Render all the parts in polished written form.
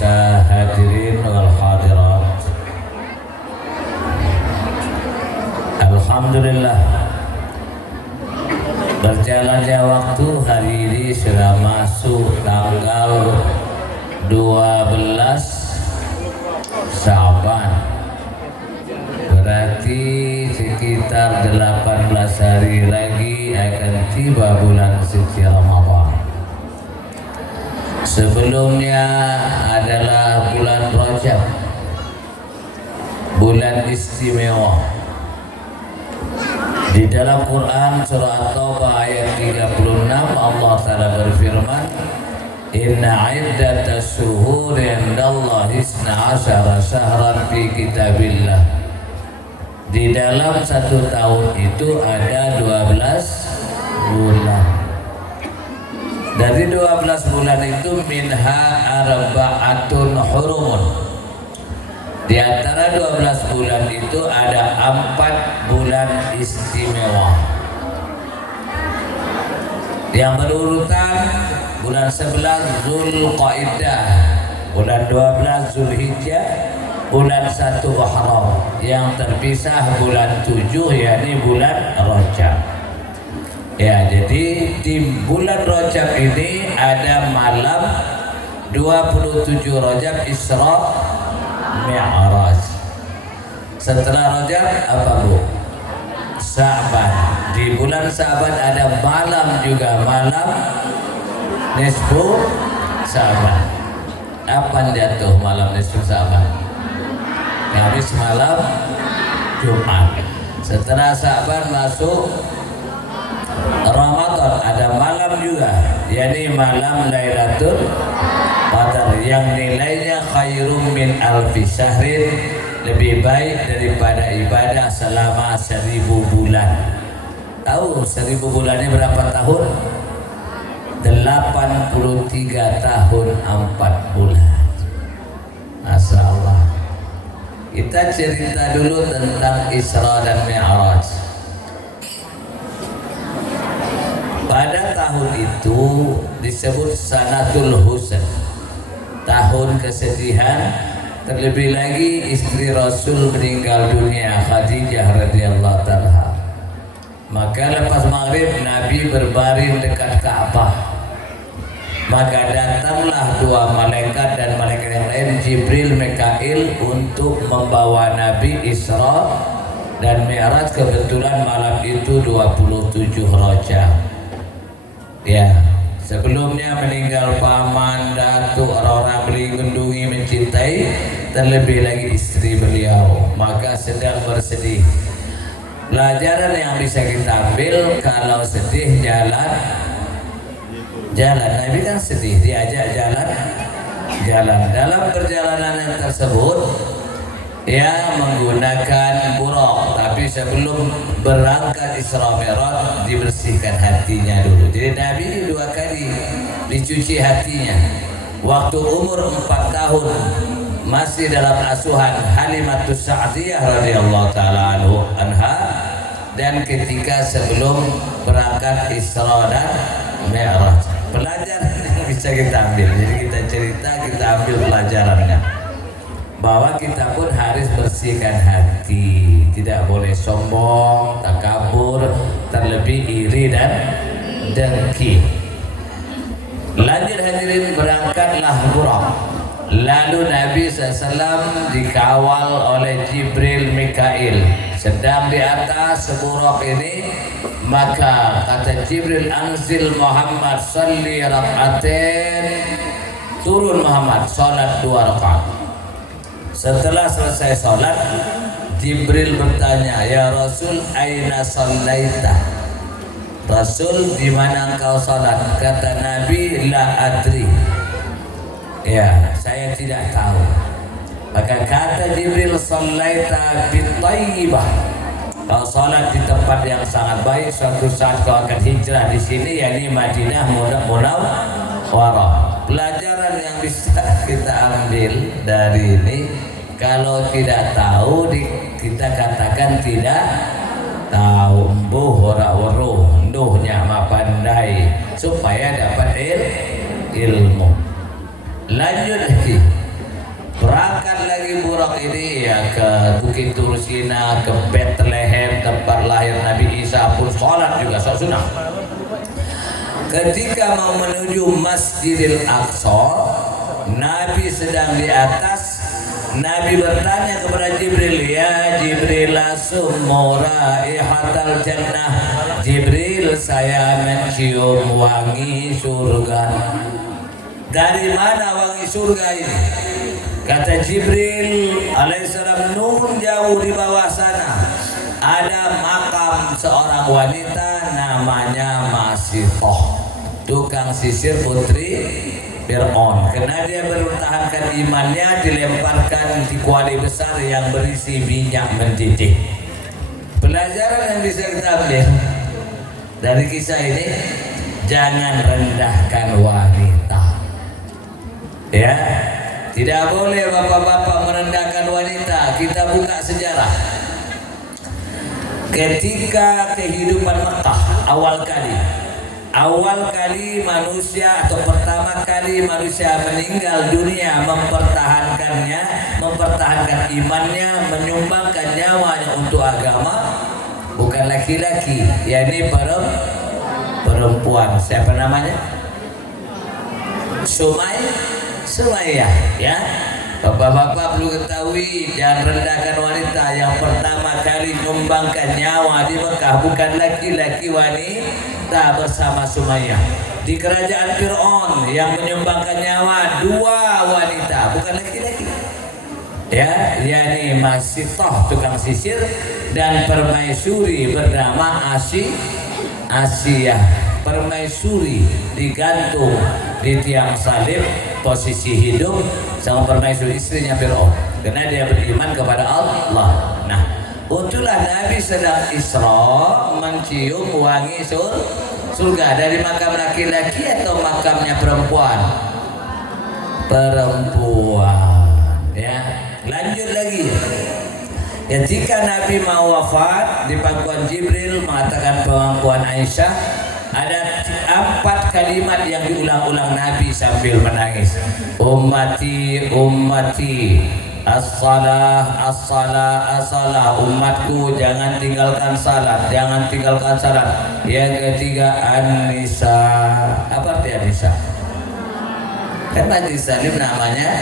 pemirsa hadirin wal hadirat, alhamdulillah berjalannya waktu hari ini sudah masuk tanggal 12 Sya'ban, berarti sekitar 18 hari lagi akan tiba bulan suci Ramadan. Sebelumnya adalah bulan Rajab, bulan istimewa. Di dalam Quran surah At-Taubah ayat 36 Allah Ta'ala berfirman, Inna iddatas syuhuri indallahi 12 syahran fi kitabillah. Di dalam satu tahun itu ada 12 bulan. Dari 12 bulan itu minha arba'atun hurumun. Di antara 12 bulan itu ada 4 bulan istimewa. Yang berurutan bulan 11 Zulqaidah, bulan 12 Zulhijjah, bulan 1 Muharram. Yang terpisah bulan 7 yakni bulan Rajab. Ya, jadi di bulan Rajab ini ada malam 27 Rajab Isra Mi'raj. Setelah Rajab apa Bu? Sya'ban. Di bulan Sya'ban ada malam juga, malam nisfu Sya'ban. Apa jatuh malam nisfu Sya'ban? Kamis malam Jumat. Setelah Sya'ban masuk Ramadan, ada malam juga, yakni malam Lailatul Qadar yang nilainya khairum min alfi syahrin, lebih baik daripada ibadah selama 1000 bulan. Tahu 1000 bulannya berapa tahun? 83 tahun 4 bulan. Masya Allah. Kita cerita dulu tentang Isra dan Mi'raj. Pada tahun itu disebut Sanatul Huzn, tahun kesedihan. Terlebih lagi istri Rasul meninggal dunia, Khadijah radhiyallahu ta'ala. Maka lepas maghrib Nabi berbaring dekat Ka'bah. Maka datanglah 2 malaikat dan malaikat yang lain, Jibril, Mikail, untuk membawa Nabi Isra dan Mi'raj. Kebetulan malam itu 27 Rajab. Ya, sebelumnya meninggal paman, datuk, orang-orang melindungi, mencintai, terlebih lagi istri beliau. Maka sedang bersedih. Pelajaran yang bisa kita ambil, kalau sedih jalan. Nabi kan sedih, diajak jalan. Dalam perjalanan yang tersebut ia menggunakan buraq, tapi sebelum berangkat Isra Mi'raj dibersihkan hatinya dulu. Jadi Nabi 2 kali dicuci hatinya. Waktu umur 4 tahun masih dalam asuhan Halimatus Sa'diyah radhiyallahu ta'ala anha, dan ketika sebelum berangkat Isra dan Mi'raj. Pelajaran yang bisa kita ambil. Jadi kita cerita, kita ambil pelajarannya, bahwa kita pun harus bersihkan hati, tidak boleh sombong, takabur, terlebih iri dan dengki. Lanjut hadirin, berangkatlah buraq. Lalu Nabi SAW dikawal oleh Jibril, Mikail. Sedang di atas buraq ini, maka kata Jibril, anzil Muhammad salli rak'atain. Turun Muhammad, salat 2 rakaat. Setelah selesai sholat, Jibril bertanya, ya Rasul, aina sallaita? Rasul, di mana engkau sholat? Kata Nabi, la adri. Ya, saya tidak tahu. Maka kata Jibril, sallaita bitayyibah. Kau sholat di tempat yang sangat baik. Suatu saat kau akan hijrah di sini, yakni Madinah Munawwarah. Pelajaran yang bisa kita ambil dari ini, kalau tidak tahu kita katakan tidak tahu. Mbuh ora weruh, nduhnya ma pandai, supaya dapat ilmu. Lanjut lagi, Mi'raj ini ya ke Bukit Tursina, ke Bethlehem tempat lahir Nabi Isa pun sholat juga sunnah. Ketika mau menuju Masjidil Aqsa, Nabi sedang di atas. Nabi bertanya kepada Jibril, ya Jibril, asummu raihatal jannah. Jibril, saya mencium wangi surga. Dari mana wangi surga ini? Kata Jibril alaihissalam, nun jauh di bawah sana ada makam seorang wanita namanya Masitoh, tukang sisir putri Fir'aun. Karena dia mempertahankan imannya, dilemparkan di kuali besar yang berisi minyak mendidih. Pelajaran yang bisa kita ambil dari kisah ini, jangan rendahkan wanita. Ya, tidak boleh bapak-bapak merendahkan wanita. Kita buka sejarah. Ketika kehidupan Mekah awal kali manusia atau pertama kali manusia meninggal dunia mempertahankan imannya, menyumbangkan nyawanya untuk agama, bukan laki-laki, yakni perempuan. Siapa namanya? Sumayyah, ya. Bapak-bapak perlu ketahui, jangan rendahkan wanita. Yang pertama kali menyumbangkan nyawa di Mekah bukan laki-laki, wanita bersama Sumayyah. Di kerajaan Fir'aun yang menyumbangkan nyawa dua wanita, bukan laki-laki. Ya, yakni Masitoh tukang sisir dan permaisuri bernama Asiyah. Permaisuri digantung di tiang salib, posisi hidup sama permaisuri istrinya Fir'aun, karena dia beriman kepada Allah. Nah, untuklah Nabi sedang Isra mencium wangi surga dari makam laki-laki atau makamnya perempuan? Ya, lanjut lagi. Ketika Nabi mau wafat, di pangkuan Jibril mengatakan pengakuan Aisyah, ada 4 kalimat yang diulang-ulang Nabi sambil menangis. Ummati, ummati, as-salah, as-salah, as-salah. Umatku, jangan tinggalkan salat, jangan tinggalkan salat. Yang ketiga, an-nisa. Apa arti an-nisa? Karena di salib namanya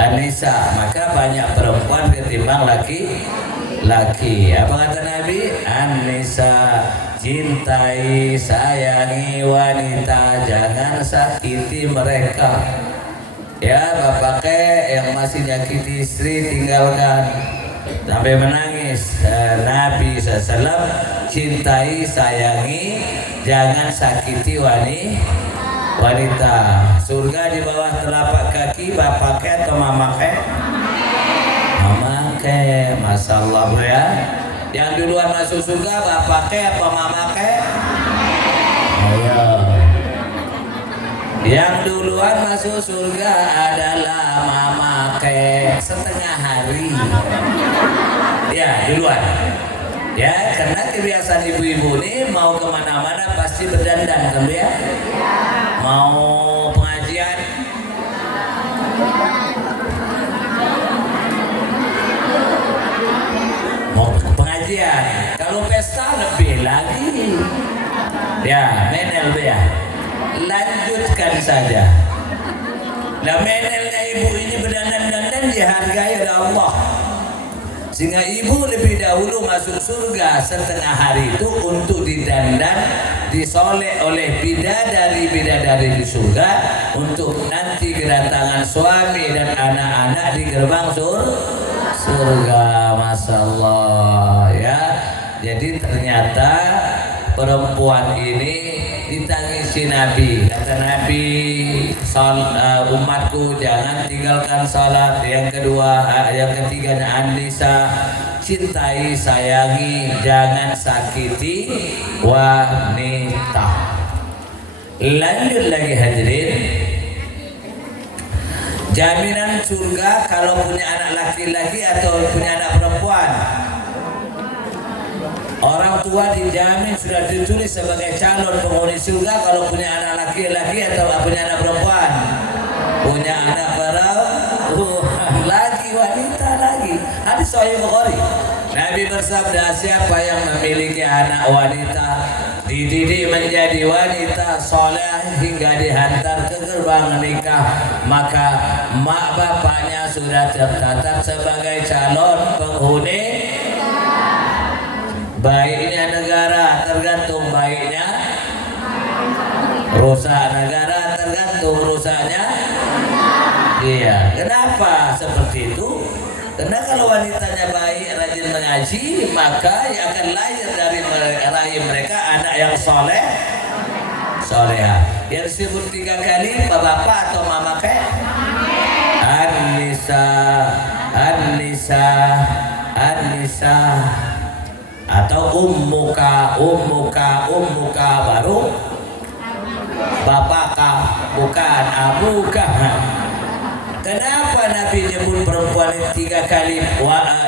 an-nisa, maka banyak perempuan ketimbang laki-laki. Apa kata Nabi? An-nisa, cintai, sayangi wanita, jangan sakiti mereka. Ya, bapak yang masih nyakiti istri tinggalkan. Sampai menangis. Nabi SAW, cintai, sayangi, jangan sakiti wanita. Surga di bawah telapak kaki bapak atau mama Masya Allah, bro, ya. Yang duluan masuk surga bapak apa mama Ayo. Yang duluan masuk surga adalah mama setengah hari. Ya, duluan. Ya, karena kebiasaan ibu-ibu ini mau kemana-mana pasti berdandan, kan ya? Mau pengajian, kalau pesta lebih lagi. Ya, menel ya. Lanjutkan saja. Nah, menelnya ibu ini berdandan-dandan dihargai oleh Allah. Sehingga ibu lebih dahulu masuk surga setengah hari itu untuk didandan, disolek oleh bidadari-bidadari di surga untuk nanti kedatangan suami dan anak-anak di gerbang surga. Masya Allah, ya. Jadi ternyata perempuan ini ditangisi Nabi. Kata Nabi, umatku jangan tinggalkan salat. Yang kedua, yang ketiganya an-nisa, cintai, sayangi, jangan sakiti wanita. Lanjut lagi hadirin. Jaminan surga kalau punya anak laki-laki atau punya anak perempuan. Orang tua dijamin sudah ditulis sebagai calon penghuni surga kalau punya anak laki-laki atau punya anak perempuan. Punya anak perempuan lagi wanita. Sahih Bukhari. Nabi bersabda, siapa yang memiliki anak wanita dididik menjadi wanita soleh hingga dihantar ke gerbang nikah, maka mak bapaknya sudah tercatat sebagai calon penghuni. Baiknya negara tergantung baiknya, rusak negara tergantung rusaknya. Iya, kenapa seperti itu? Karena kalau wanitanya baik, rajin mengaji, maka yang akan lahir dari rahim mereka anak yang soleh, soleha. Yang disebut 3 kali, bapak atau mama kayak An-Nisa, An-Nisa, An-Nisa, atau ummuka, ummuka, ummuka, baru bapaka, bukan abuka. Kenapa Nabi nyebut perempuan 3 kali?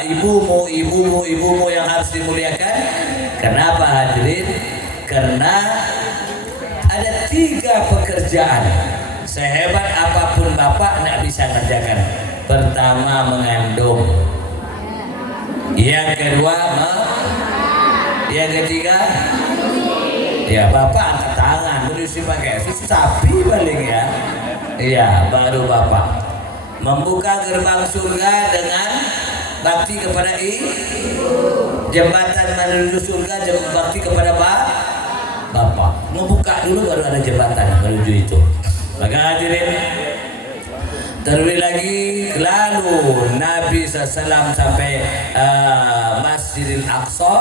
Ibumu, ibumu, ibumu yang harus dimuliakan. Kenapa hadirin? Karena ada 3 pekerjaan sehebat apapun bapak tidak bisa kerjakan. Pertama mengandung, yang kedua yang ketiga ya bapak angkat tangan menyusu pakai susu sapi paling ya. Iya, baru bapak membuka gerbang surga dengan bakti kepada jembatan menuju surga, bakti kepada bapak. Membuka dulu baru ada jembatan menuju itu. Maka hadirin, terlebih lagi lalu Nabi SAW sampai Masjidil Aqsa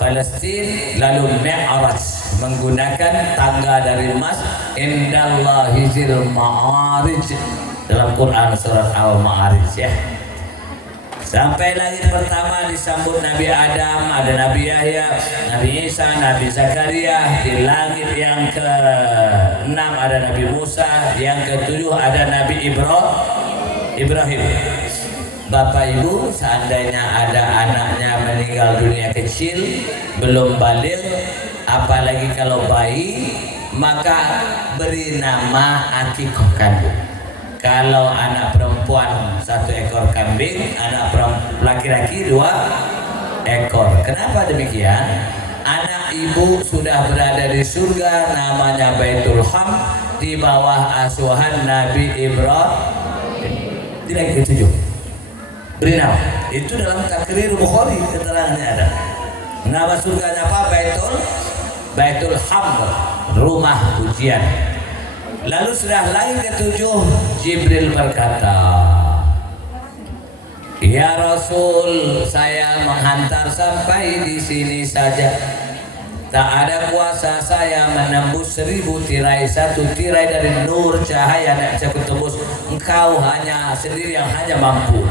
Palestina, lalu Mi'raj menggunakan tangga dari emas. Indallahi zil ma'arij dalam Quran surat Al-Ma'arij ya. Sampai langit pertama disambut Nabi Adam, ada Nabi Yahya, Nabi Isa, Nabi Zakaria. Di langit yang ke-6 ada Nabi Musa, yang ke-7 ada Nabi Ibrahim. Bapak Ibu, seandainya ada anaknya meninggal dunia kecil, belum balik, apalagi kalau bayi, maka beri nama akikoh kandung. Kalau anak perempuan 1 ekor kambing, anak laki-laki 2 ekor. Kenapa demikian? Anak ibu sudah berada di surga, namanya Baitul Ham, di bawah asuhan Nabi Ibrahim. Tidak gitu juga. Beri nama. Itu dalam Takrir Bukhari keterangannya ada. Nama surganya apa? Baitul Ham, rumah pujian. Lalu sudah langit ke-7, Jibril berkata, ya Rasul, saya menghantar sampai di sini saja. Tak ada kuasa saya menembus 1000 tirai, 1 tirai dari nur cahaya yang bisa kutembus. Engkau hanya sendiri yang hanya mampu.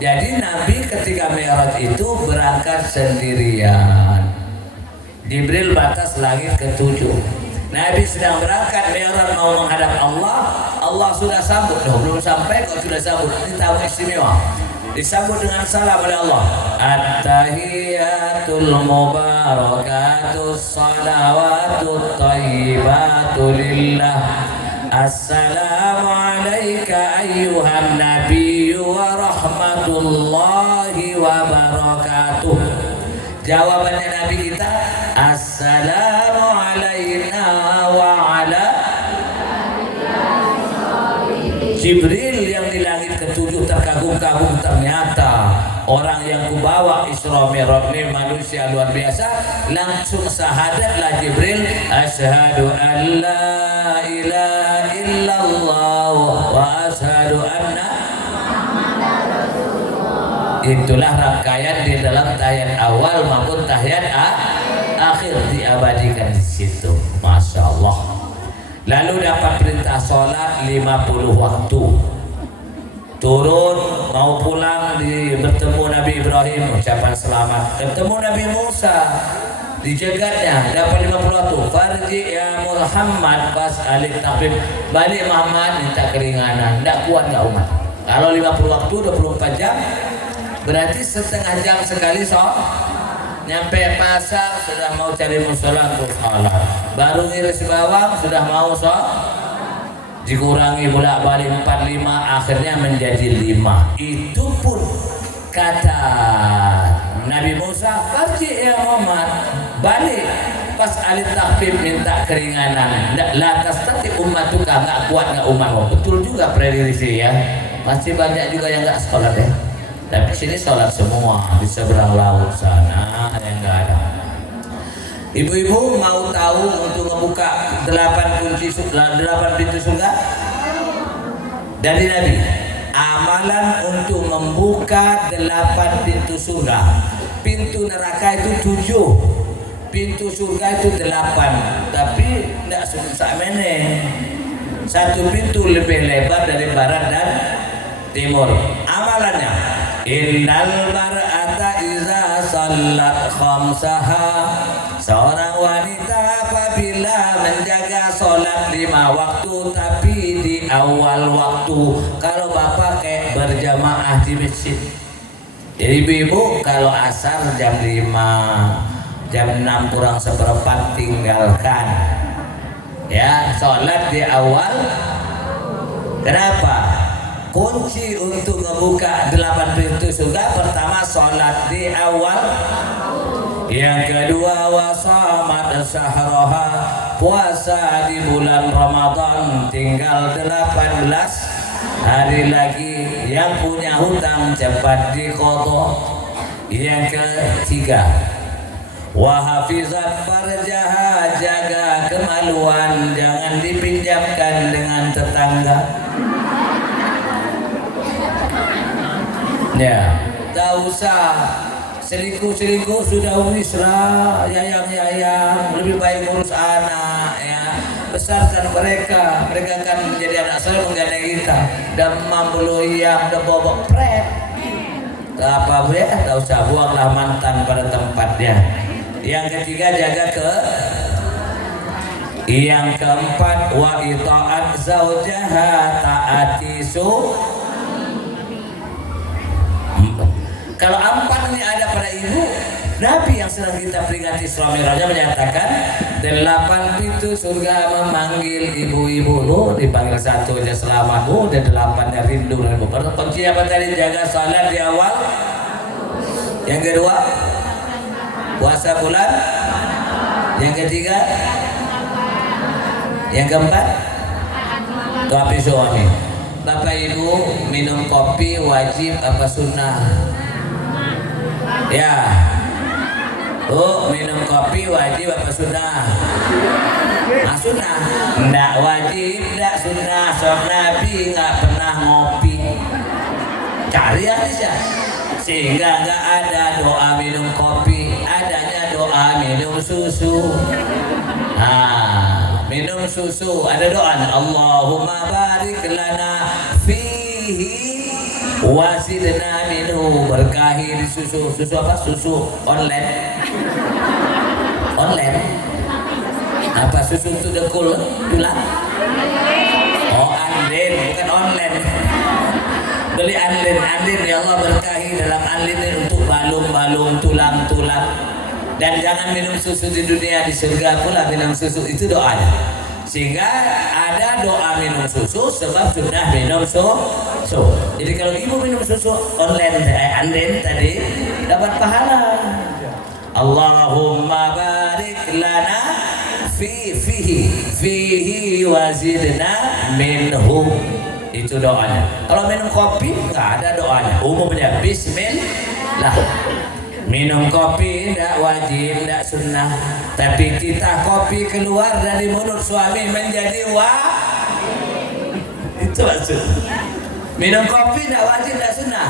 Jadi Nabi ketika Mi'raj itu berangkat sendirian. Jibril batas langit ke-7. Nabi sedang berangkat Mi'raj mau menghadap Allah. Allah sudah sambut, belum sampai kok sudah sambut. Ini tamu istimewa. Disambut dengan salam oleh Allah. At-tahiyatul mubarakatus salawatut thayyibatu lillah. Assalamu alayka ayyuhan nabiyyu wa rahmatullahi wa barakatuh. Jawabannya Nabi kita, assalamu alayna wa ala. Jibril yang di langit ke-7 terkagum-kagum, ternyata orang yang kubawa Isra Mi'raj ini manusia luar biasa. Langsung syahadatlah Jibril, asyhadu an la ilaha illallah wa asyhadu anna. Itulah rangkaian di dalam tahiyat awal maupun tahiyat akhir diabadikan di situ. Masya Allah. Lalu dapat perintah sholat 50 waktu. Turun mau pulang, bertemu Nabi Ibrahim, ucapan selamat. Ketemu Nabi Musa, dijegatnya dapat 50 waktu. Farji ya Muhammad pas alik takbir. Balik Muhammad, minta keringanan. Tidak kuat nggak umat. Kalau 50 waktu 24 jam, berarti setengah jam sekali nyampe pasar sudah mau cari musola untuk sholat, baru ngiris bawang sudah mau dikurangi bolak balik 45, akhirnya menjadi 5. Itu pun Kata Nabi Musa, "Arji ya Muhammad, balik." Pas Ali takbir minta keringanan. La tastati ummatuka, nggak kuat nggak umatmu. Betul juga prediksi ya. Masih banyak juga yang nggak sholat ya. Tapi sini sholat semua di seberang laut sana yang nggak ada. Ibu-ibu mau tahu untuk membuka 8 pintu surga dari Nabi? Amalan untuk membuka 8 pintu surga. Pintu neraka itu 7, pintu surga itu 8. Tapi tidak susah meneh. Satu pintu lebih lebar dari barat dan timur. Amalannya, innal mar'ata iza sallat khamsaha, seorang wanita apabila menjaga sholat 5 waktu tapi di awal waktu. Kalau bapak kayak berjamaah di masjid, jadi ibu kalau asar jam 5, jam 6 kurang seperempat tinggalkan ya, sholat di awal. Kenapa? Kunci untuk membuka 8 pintu surga, pertama sholat di awal, yang kedua wasamat sahroha, puasa di bulan Ramadan tinggal 18 hari lagi, yang punya hutang cepat diqadha. Yang ketiga, wahafizat farjaha, jaga kemaluan, jangan dipinjamkan dengan tetangga. Ya, tak usah selingkuh sudah wisra, yayang, lebih baik ngurus anak ya, besarkan mereka akan menjadi anak soleh menggandeng kita. Demam beloyang, bobok pret, apa ya, tak usah, buanglah mantan pada tempatnya. Yang ketiga, jaga yang keempat, wa ita'at zaujaha, taati Kalau 4 ini ada pada ibu, Nabi yang sedang kita peringati Isra Mi'rajnya menyatakan 8 pintu surga memanggil ibu-ibu. Lu dipanggil 1 aja selamat, udah 8-nya rindu dan beberapa. Kunci apa tadi? Jaga salat di awal. Yang kedua, puasa bulan. Yang ketiga, yang keempat, kopi suami. Bapak ibu minum kopi wajib apa sunnah? Ya, minum kopi wajib apa sunnah? Sunnah. Nggak wajib, nggak sunnah. Soal Nabi nggak pernah ngopi. Cari aja, sehingga nggak ada doa minum kopi, adanya doa minum susu. Minum susu ada doa, Allahumma barik lana fihi wasidna minhu, berkahi di susu. Susu apa? Susu online. Apa susu untuk dekul tulang? Oh, anlin, bukan online. Beli anlin, ya Allah berkahi dalam anlin untuk balung-balung, tulang-tulang. Dan jangan minum susu di dunia, di surga pula minum susu, itu doanya. Sehingga ada doa minum susu sebab sudah minum susu. Jadi kalau ibu minum susu online, anlin tadi, dapat pahala. Allahumma barik lana fihi wazidna minhu, itu doanya. Kalau minum kopi nggak ada doanya, umumnya bismillah. Minum kopi tidak wajib, tidak sunnah. Tapi kita kopi keluar dari mulut suami menjadi itu maksudnya. Minum kopi tidak wajib, tidak sunnah.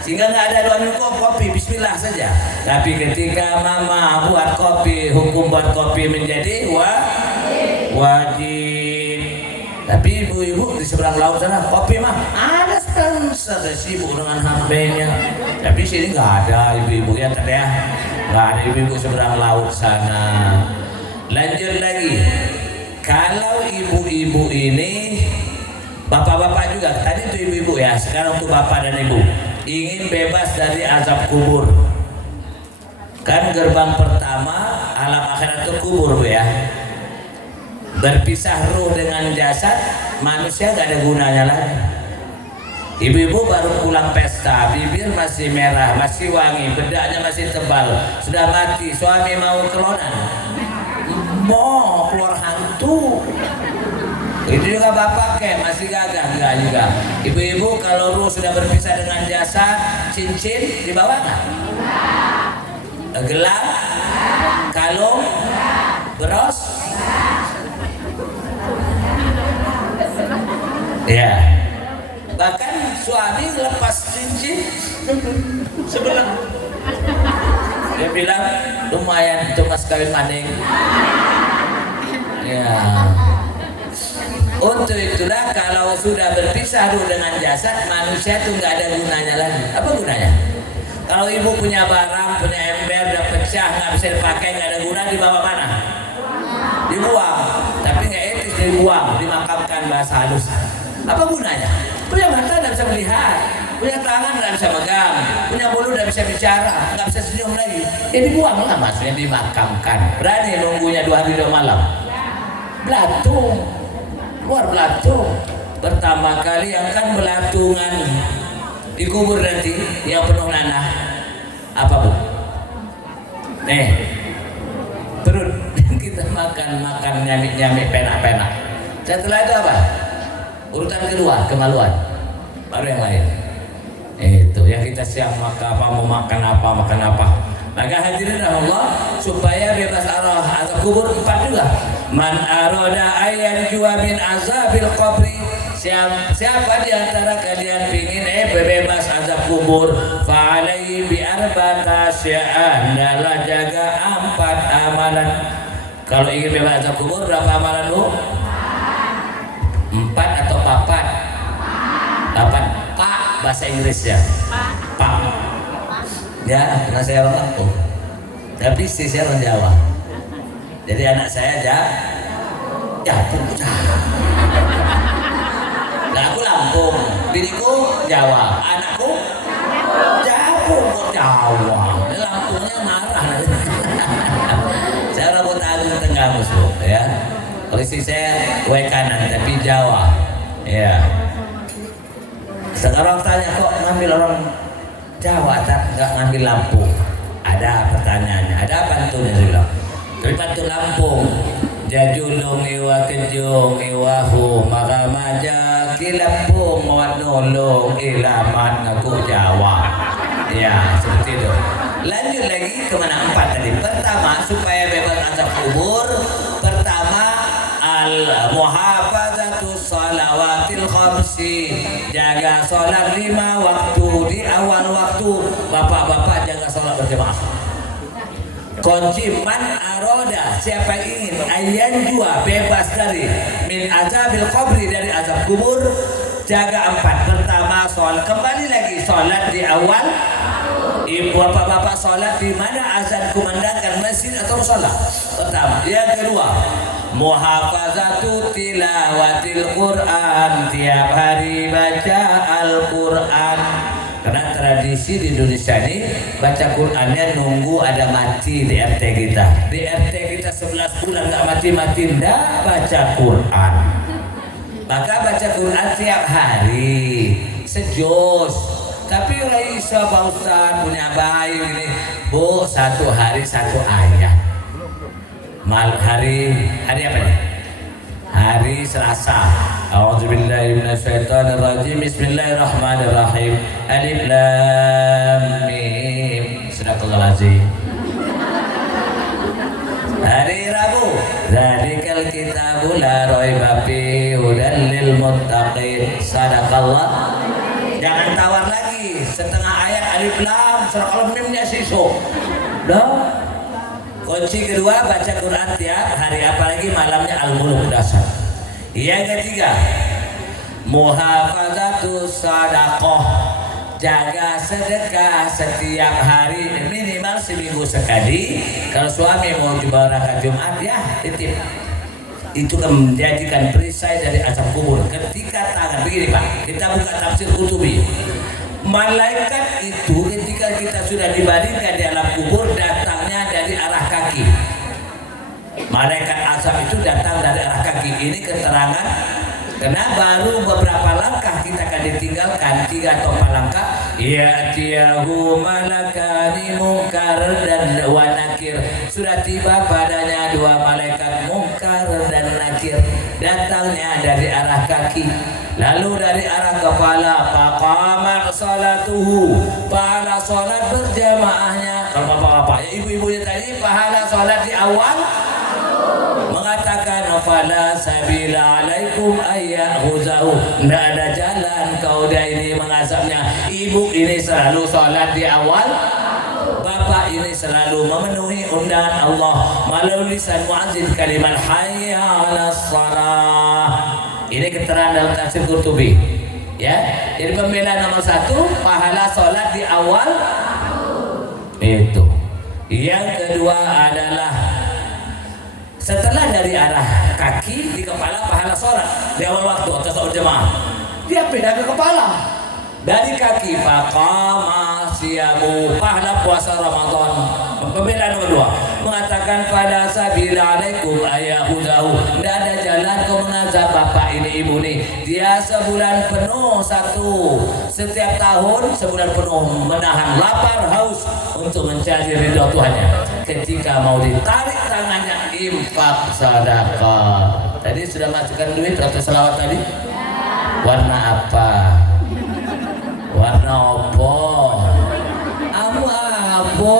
Sehingga nggak ada doa minum kopi, bismillah saja. Tapi ketika mama buat kopi, hukum buat kopi menjadi wajib. Tapi ibu-ibu di seberang laut sana kopi mah ada sekarang, saya sibuk dengan hambenya. Tapi sini nggak ada ibu-ibu ya, nggak ada ibu-ibu seberang laut sana. Lanjut lagi, kalau ibu-ibu ini, bapak-bapak juga, tadi itu ibu-ibu ya, sekarang untuk bapak dan ibu ingin bebas dari azab kubur. Kan gerbang pertama alam akhirat itu kubur, Bu ya. Berpisah ruh dengan jasad, manusia gak ada gunanya lagi. Ibu-ibu baru pulang pesta, bibir masih merah, masih wangi, bedaknya masih tebal, sudah mati, suami mau kelonan, mau keluar hantu. Itu juga bapak kayak masih gagah, enggak juga. Ibu-ibu kalau ruh sudah berpisah dengan jasad, cincin dibawa nggak? Gelang, kalung, beros, ya. Bahkan suami lepas cincin sebelah, dia bilang lumayan itu mas kawin maning. Ya. Untuk itulah kalau sudah berpisah ruh dengan jasad, manusia itu nggak ada gunanya lagi. Apa gunanya? Kalau ibu punya barang, punya ember, udah pecah, nggak bisa dipakai, nggak ada guna, dibawa mana? Dibuang. Tapi nggak etis dibuang, dimakamkan bahasa halus. Apa gunanya? Punya mata nggak bisa melihat, punya tangan nggak bisa megang, punya mulut nggak bisa bicara, nggak bisa senyum lagi. Ya dibuang lah, maksudnya dimakamkan. Berani nunggunya 2 hari 2 malam? Belatung, luar belatung. Pertama kali yang kan belatungan dikubur nanti yang penuh nanah apa bu? Nih perut kita makan nyamik penak. Setelah itu apa? Urutan kedua kemaluan, baru yang lain. Itu yang kita siap makan apa, mau makan apa. Maka hadirin Allah, supaya bebas arwah azab kubur 4 juga. Man aroda ayyan jua min azabil qabri, siapa di antara kalian pingin bebas azab kubur, fa'alaihi bi arba'ati asya'an, adalah jaga 4 amalan. Kalau ingin bebas azab kubur berapa amalan bu? 4 atau 4? 8. Pak bahasa Inggris ya. Pak. Ya, karena saya orang Lampung. Tapi istri saya orang Jawa. Jadi anak saya Japung. Nah aku Lampung, biniku Jawa, anakku Japung kok Jawa. Ini Lampungnya marah. Saya orang Kota Agung Tengah musuh, ya. Kalau istri saya kanan tapi Jawa, ya. Sekarang tanya kok ngambil orang Jawa tak nggak ngambil Lampung? Ada pertanyaannya, ada pantunnya saya bilang. Tapi pantun Lampung, jajulung iwa kejung iwahu maka maja kilapung mawat nolong ilamat ngaku Jawa. Ya seperti itu. Lanjut lagi kemana 4 tadi. Pertama supaya bebas azab kubur, pertama al-muhafazatus salawatil khamsi, jaga sholat 5 waktu di awal waktu. Bapak-bapak jaga sholat berjamaah. Kunci man aroda, siapa ingin ayyan jua bebas dari min azabil qabri, dari azab kubur, jaga 4. Pertama sholat, kembali lagi sholat di awal. Ibu bapak-bapak sholat di mana azan kumandangkan, masjid atau sholat? Pertama. Yang kedua, muhafazatu tilawatil Quran, tiap hari baca Al-Quran. Karena tradisi di Indonesia ini baca Qurannya nunggu ada mati di RT kita. Di RT kita 11 bulan nggak mati-mati, ndak baca Quran. Maka baca Quran tiap hari sejus. Tapi Raisa Pak Ustaz punya bayi ini, bu 1 hari 1 ayat. Hari apa nih? Hari Selasa. A'udzubillahi minasyaitonirrajim. Bismillahirrahmanirrahim. Alif lam mim. Sadaqallahul azim. Hari Rabu. Dzalikal kitabu la raiba fihi hudan lil muttaqin. Sadaqallah. Jangan tawar lagi setengah ayat alif lam surah al-mimnya sisuk. Dah. Kunci kedua baca Quran tiap hari, apalagi malamnya al-muluk dasar. Yang ketiga, muhafazatus sadaqah, jaga sedekah setiap hari minimal seminggu sekali. Kalau suami mau coba rakaat Jumat ya titip. Itu kan menjadikan perisai dari azab kubur. Ketika tangan begini Pak, kita buka tafsir Qutubi. Malaikat itu ketika kita sudah dibaringkan di alam kubur datangnya dari arah kaki. Malaikat azab itu datang dari arah kaki. Ini keterangan Karena baru beberapa langkah kita akan ditinggalkan, 3 atau 4 langkah. Ya'tiyahu malakani munkar dan wa nakir. Sudah tiba padanya 2 malaikat munkar dan nakir. Datangnya dari arah kaki, lalu dari arah kepala. Faqamat salatuhu, pahala salat berjamaahnya. Kalau bapak-bapak, ibu-ibunya tadi pahala salat di awal mengatakan fala sabila alaikum ayyahuzahu, tidak ada jalan kau dah ini mengazabnya. Ibu ini selalu sholat di awal, bapak ini selalu memenuhi undangan Allah melalui lisan muazzin kalimat hayya 'alas shalah. Ini keterangan dalam tafsir Qurtubi, ya. Jadi pembelaan nomor 1 pahala sholat di awal itu. Yang kedua adalah setelah dari arah kaki di kepala pahala sholat di awal waktu atau sholat jemaah, dia pindah ke kepala. Dari kaki faqama siyamu, pahala puasa Ramadan. Pembelaan nomor 2 mengatakan pada sabila alaikum ayyahudahu, tidak ada jalan kau mengazab bapak ini ibu ini. Dia sebulan penuh setiap tahun sebulan penuh menahan lapar haus untuk mencari ridho Tuhannya. Ketika mau ditarik tangannya infak sedekah. Tadi sudah masukkan duit atau selawat tadi? Warna apa? Warna opo? Abu-abu.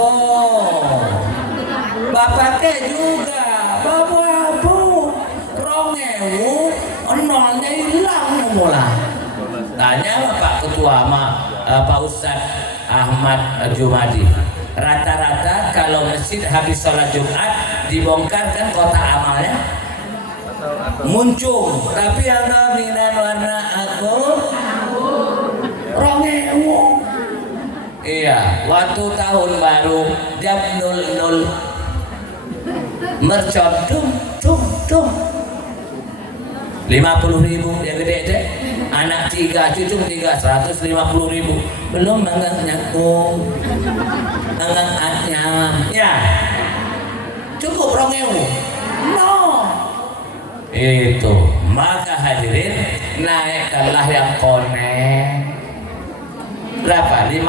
Bapaknya juga babu-abu. Rongewu, nolnya hilang mulai. Tanya Pak Ketua Pak Ustadz Ahmad Jumadi. Rata-rata kalau masjid habis sholat Jumat dibongkar kan kotak amalnya muncul, tapi yang dominan warna aku rongewu. Iya, waktu tahun baru jam 00 mercon tum 50.000 yang gede deh, anak 3 cucu 3 150.000, belum manggang nyakung manggang anyam ya cukup rongewu no itu. Maka hadirin, naikkanlah yang konek berapa? 5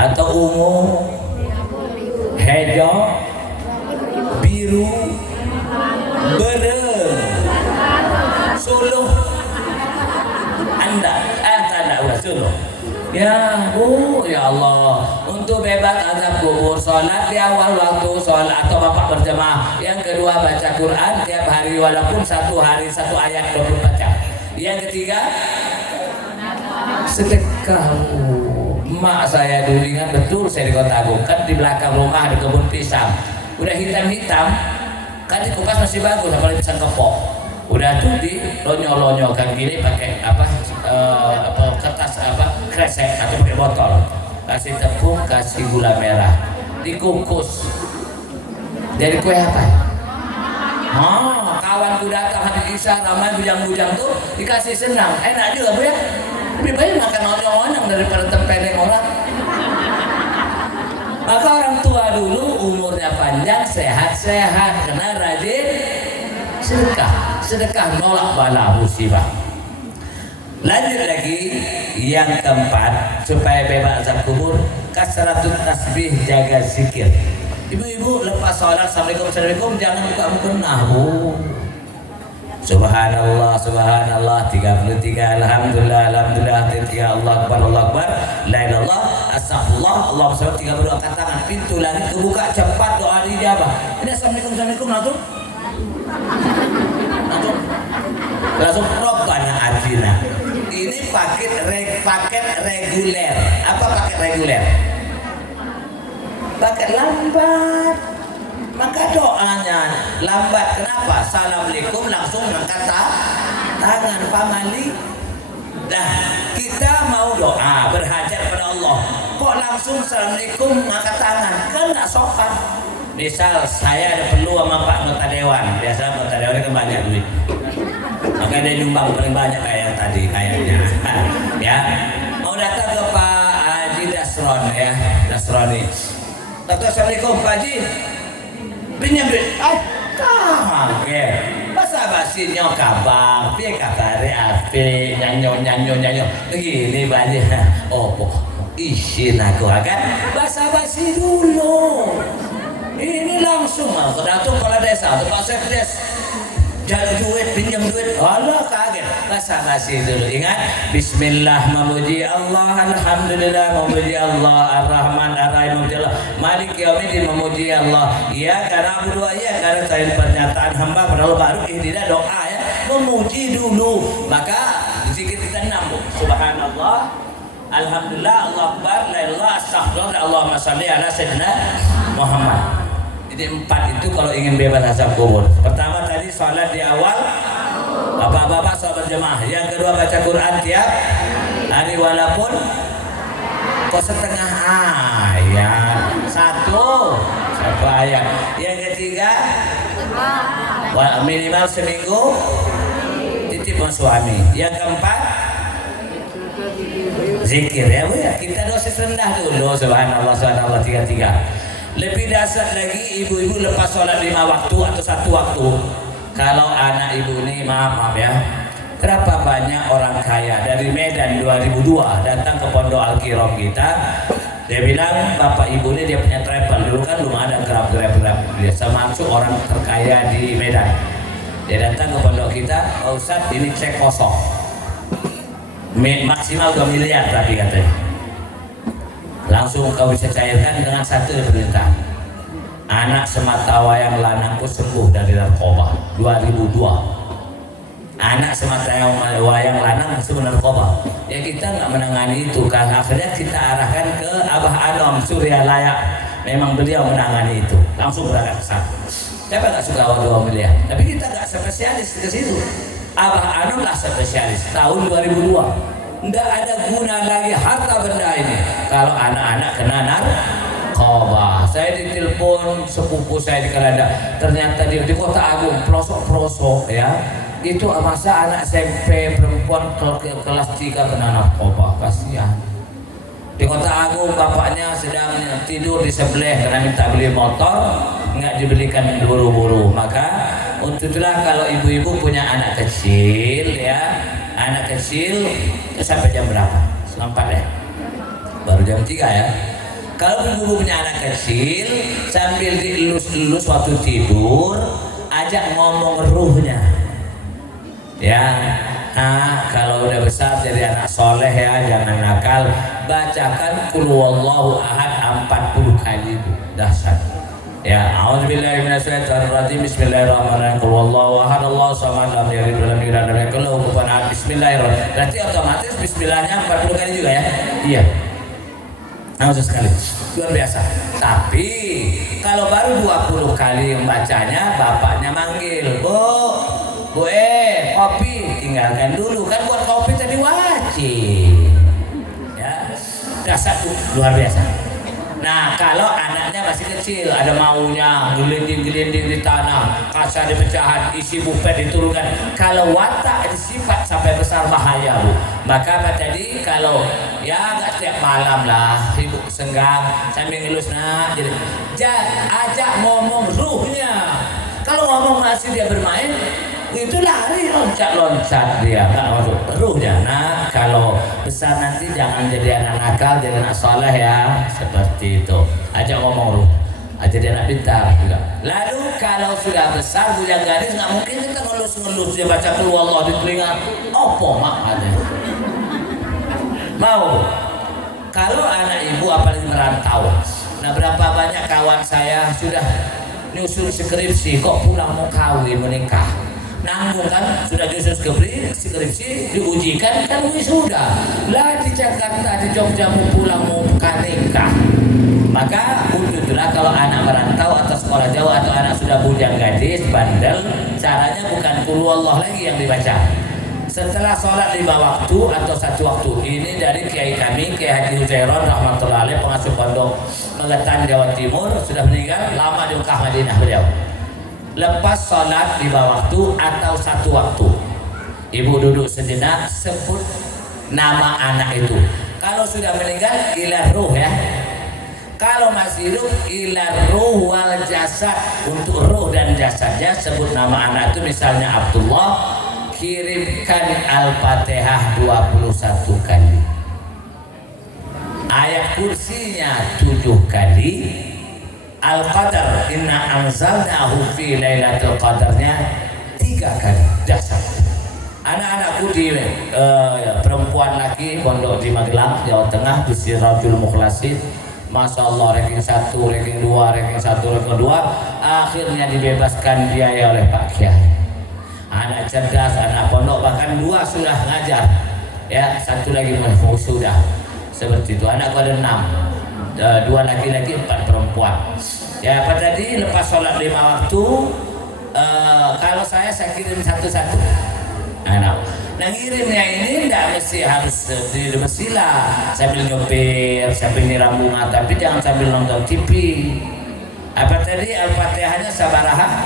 atau ungu, hijau, biru, berem, suluh, tanda udah suluh. Ya Bu, ya Allah, untuk bebas azab kubur, sholat di awal waktu sholat atau bapak berjemaah. Yang kedua baca Quran tiap hari walaupun 1 hari 1 ayat 24 jam. Yang ketiga sedekah. Mak saya dulu ingat betul, saya di Kota Agung kan di belakang rumah ada kebun pisang, udah hitam-hitam kan di kupas masih bagus, apalagi pisang kepok. Udah tuh di lonyo-lonyokan gini pakai kertas kresek atau pakai botol, kasih tepung, kasih gula merah, dikukus jadi kue apa? Kawanku datang hari Isya ramai bujang-bujang tuh dikasih senang, enak juga Bu ya. Lebih baik makan onyong-onyong daripada tempeleng orang. Maka orang tua dulu umurnya panjang, sehat-sehat karena rajin sedekah nolak bala musibah. Lanjut lagi yang keempat, supaya bebas azab kubur, kasratut tasbih, jaga zikir. Ibu-ibu lepas sholat assalamualaikum jangan buka mukena. Subhanallah 33, alhamdulillah 33, Allah akbar la ilaha illallah, astagfirullah, Allahu akbar 32 angkat tangan, pintu langit kebuka cepat, doa dijabah. Ini assalamualaikum langsung Rabbana atina. Ini paket reguler. Apa paket reguler? Paket lambat. Maka doanya lambat. Kenapa? Assalamualaikum langsung angkat tangan pamali. Nah, kita mau doa berhajat pada Allah, kok langsung assalamualaikum angkat tangan? Kan nggak sopan. Misal saya ada perlu sama Pak Nota Dewan, biasa Nota Dewan kan banyak duit, maka dia nyumbang paling banyak kayak yang tadi kayaknya. Ya, mau datang ke Pak Haji Dasron ya, Dasroni. Assalamualaikum Pak Haji, pinjam duit. Oke. Masa bahasa basi nyokabang piye kabare ape nyanyo begini banyak isin aku akan bahasa basi dulu ini langsung kedatung kepala desa Pak Sekdes jadi duit pinjam duit Allah kaget bahasa basi dulu ingat bismillah memuji Allah alhamdulillah memuji Allah ar-Rahman ar-Rahim memuji Allah Malik Yaumiddin memuji Allah ya karena berdua ya karena selain pernyataan hamba padahal baru tidak doa ya memuji dulu maka zikir kita nambah subhanallah alhamdulillah Allah akbar la ilaha astagfirullah Allahumma shalli ala sayyidina Muhammad. Jadi 4 itu kalau ingin bebas azab kubur. Pertama tadi sholat di awal, bapak-bapak sholat berjamaah. Yang kedua baca Quran tiap hari walaupun kok setengah ayat, satu ayat. Yang ketiga minimal seminggu titip suami. Yang keempat zikir ya Bu ya. Kita dosis rendah dulu subhanallah 33. Lebih dasar lagi ibu-ibu lepas sholat 5 waktu atau 1 waktu. Kalau anak ibu ini maaf ya, berapa banyak orang kaya dari Medan 2002 datang ke Pondok Al-Kiram kita. Dia bilang bapak ibu ini dia punya travel dulu kan belum ada grab dia termasuk orang terkaya di Medan. Dia datang ke pondok kita, Pak Ustadz ini cek kosong maksimal 2 miliar tadi katanya. Langsung kau bisa cairkan dengan satu perintah. Anak semata wayang lanangku sembuh dari narkoba 2002. Anak semata wayang lanang sembuh narkoba. Ya kita nggak menangani itu kan. Akhirnya kita arahkan ke Abah Anom Surya Layak. Memang beliau menangani itu. Langsung berangkat ke sana. Siapa nggak suka awal 2 miliar? Tapi kita nggak spesialis ke situ. Abah Anom lah spesialis tahun 2002. Tidak ada guna lagi harta benda ini kalau anak-anak kena narkoba. Saya ditelepon sepupu saya di Kanada, ternyata dia di Kota Agung pelosok-pelosok ya. Itu masa anak SMP perempuan kelas 3 kena narkoba, kasihan. Di Kota Agung bapaknya sedang tidur di sebelah karena minta beli motor, nggak dibelikan buru-buru. Maka untuk itulah kalau ibu-ibu punya anak kecil ya, anak kecil sampai jam berapa? Setengah 4 ya? Baru jam 3 ya? Kalau ibu punya anak kecil sambil dielus-elus waktu tidur, ajak ngomong ruhnya ya. Nah kalau udah besar jadi anak soleh ya, jangan nakal, bacakan Qul huwallahu ahad 40 kali itu dahsyat ya. A'udzubillahi minasyaitonirrajim. Bismillahirrahmanirrahim. Qul huwallahu ahad Allahu samad lam yalid wa lam yulad wa lam yakul lahu kufuwan ahad. Bismillahirrahmanirrahim. Berarti otomatis bismillahnya 40 kali juga ya. Iya. Langsung sekali. Luar biasa. Tapi kalau baru 20 kali membacanya, bapaknya manggil, Bu kopi tinggalkan dulu kan buat kopi tadi wajib. Ya. Dasar tuh luar biasa. Nah kalau anaknya masih kecil ada maunya gelinding-gelinding di tanah, kaca di pecahan, isi bupet diturunkan. Kalau watak disifat sampai besar bahaya Bu. Maka tadi kalau ya nggak setiap malam lah ibu senggang sambil ngelus jadi ajak ngomong ruhnya. Kalau ngomong masih dia bermain itu lari loncat-loncat dia nggak masuk ruhnya. Nah kalau besar nanti jangan jadi anak nakal, jadi anak soleh ya, seperti itu. Ajak ngomong ruh, jadi anak pintar juga. Lalu kalau sudah besar bujang gadis nggak mungkin kita ngelus-ngelus dia baca Qul huwallahu di telinga. Opo makanya mau kalau anak ibu apalagi merantau. Nah berapa banyak kawan saya sudah nyusun skripsi kok pulang mau kawin menikah, nanggung kan, sudah nyusun skripsi diujikan kan wisuda lah di Jakarta, di Jogja mau pulang mau nikah. Maka untuk itulah kalau anak merantau atau sekolah jauh atau anak sudah bujang gadis bandel, caranya bukan Qul huwallahu lagi yang dibaca setelah sholat 5 waktu atau 1 waktu. Ini dari kiai kami, Kiai Haji Huzairon rahmatullahi alaih, pengasuh pondok Megetan Jawa Timur, sudah meninggal, lama di Mekah Madinah beliau. Lepas sholat 5 waktu atau 1 waktu, ibu duduk sejenak, sebut nama anak itu. Kalau sudah meninggal ilah ruh ya. Kalau masih hidup ila ruh wal jasad, untuk ruh dan jasadnya sebut nama anak itu misalnya Abdullah, kirimkan Al-Fatihah 21 kali, ayat kursinya 7 kali, Al-Qadar inna anzalnahu fi lailatul qadarnya 3 kali jasad. Anak-anakku di perempuan lagi pondok di Magelang Jawa Tengah di Sirajul Mukhlasin, Masya Allah, ranking 1, ranking 2, ranking 1, ranking 2, akhirnya dibebaskan biaya oleh Pak Kiai. Anak cerdas, anak pondok, bahkan 2 sudah ngajar, ya 1 lagi mau sudah, seperti itu. Anakku ada 6, 2 laki-laki, 4 perempuan. Ya apa tadi, lepas sholat 5 waktu, kalau saya kirim satu-satu anak. Nah ngirimnya ini tidak mesti harus bersila sambil nyopir, sambil nyiram bunga, tapi jangan sambil nonton TV. Apa tadi Al-Fatihahnya sabaraha?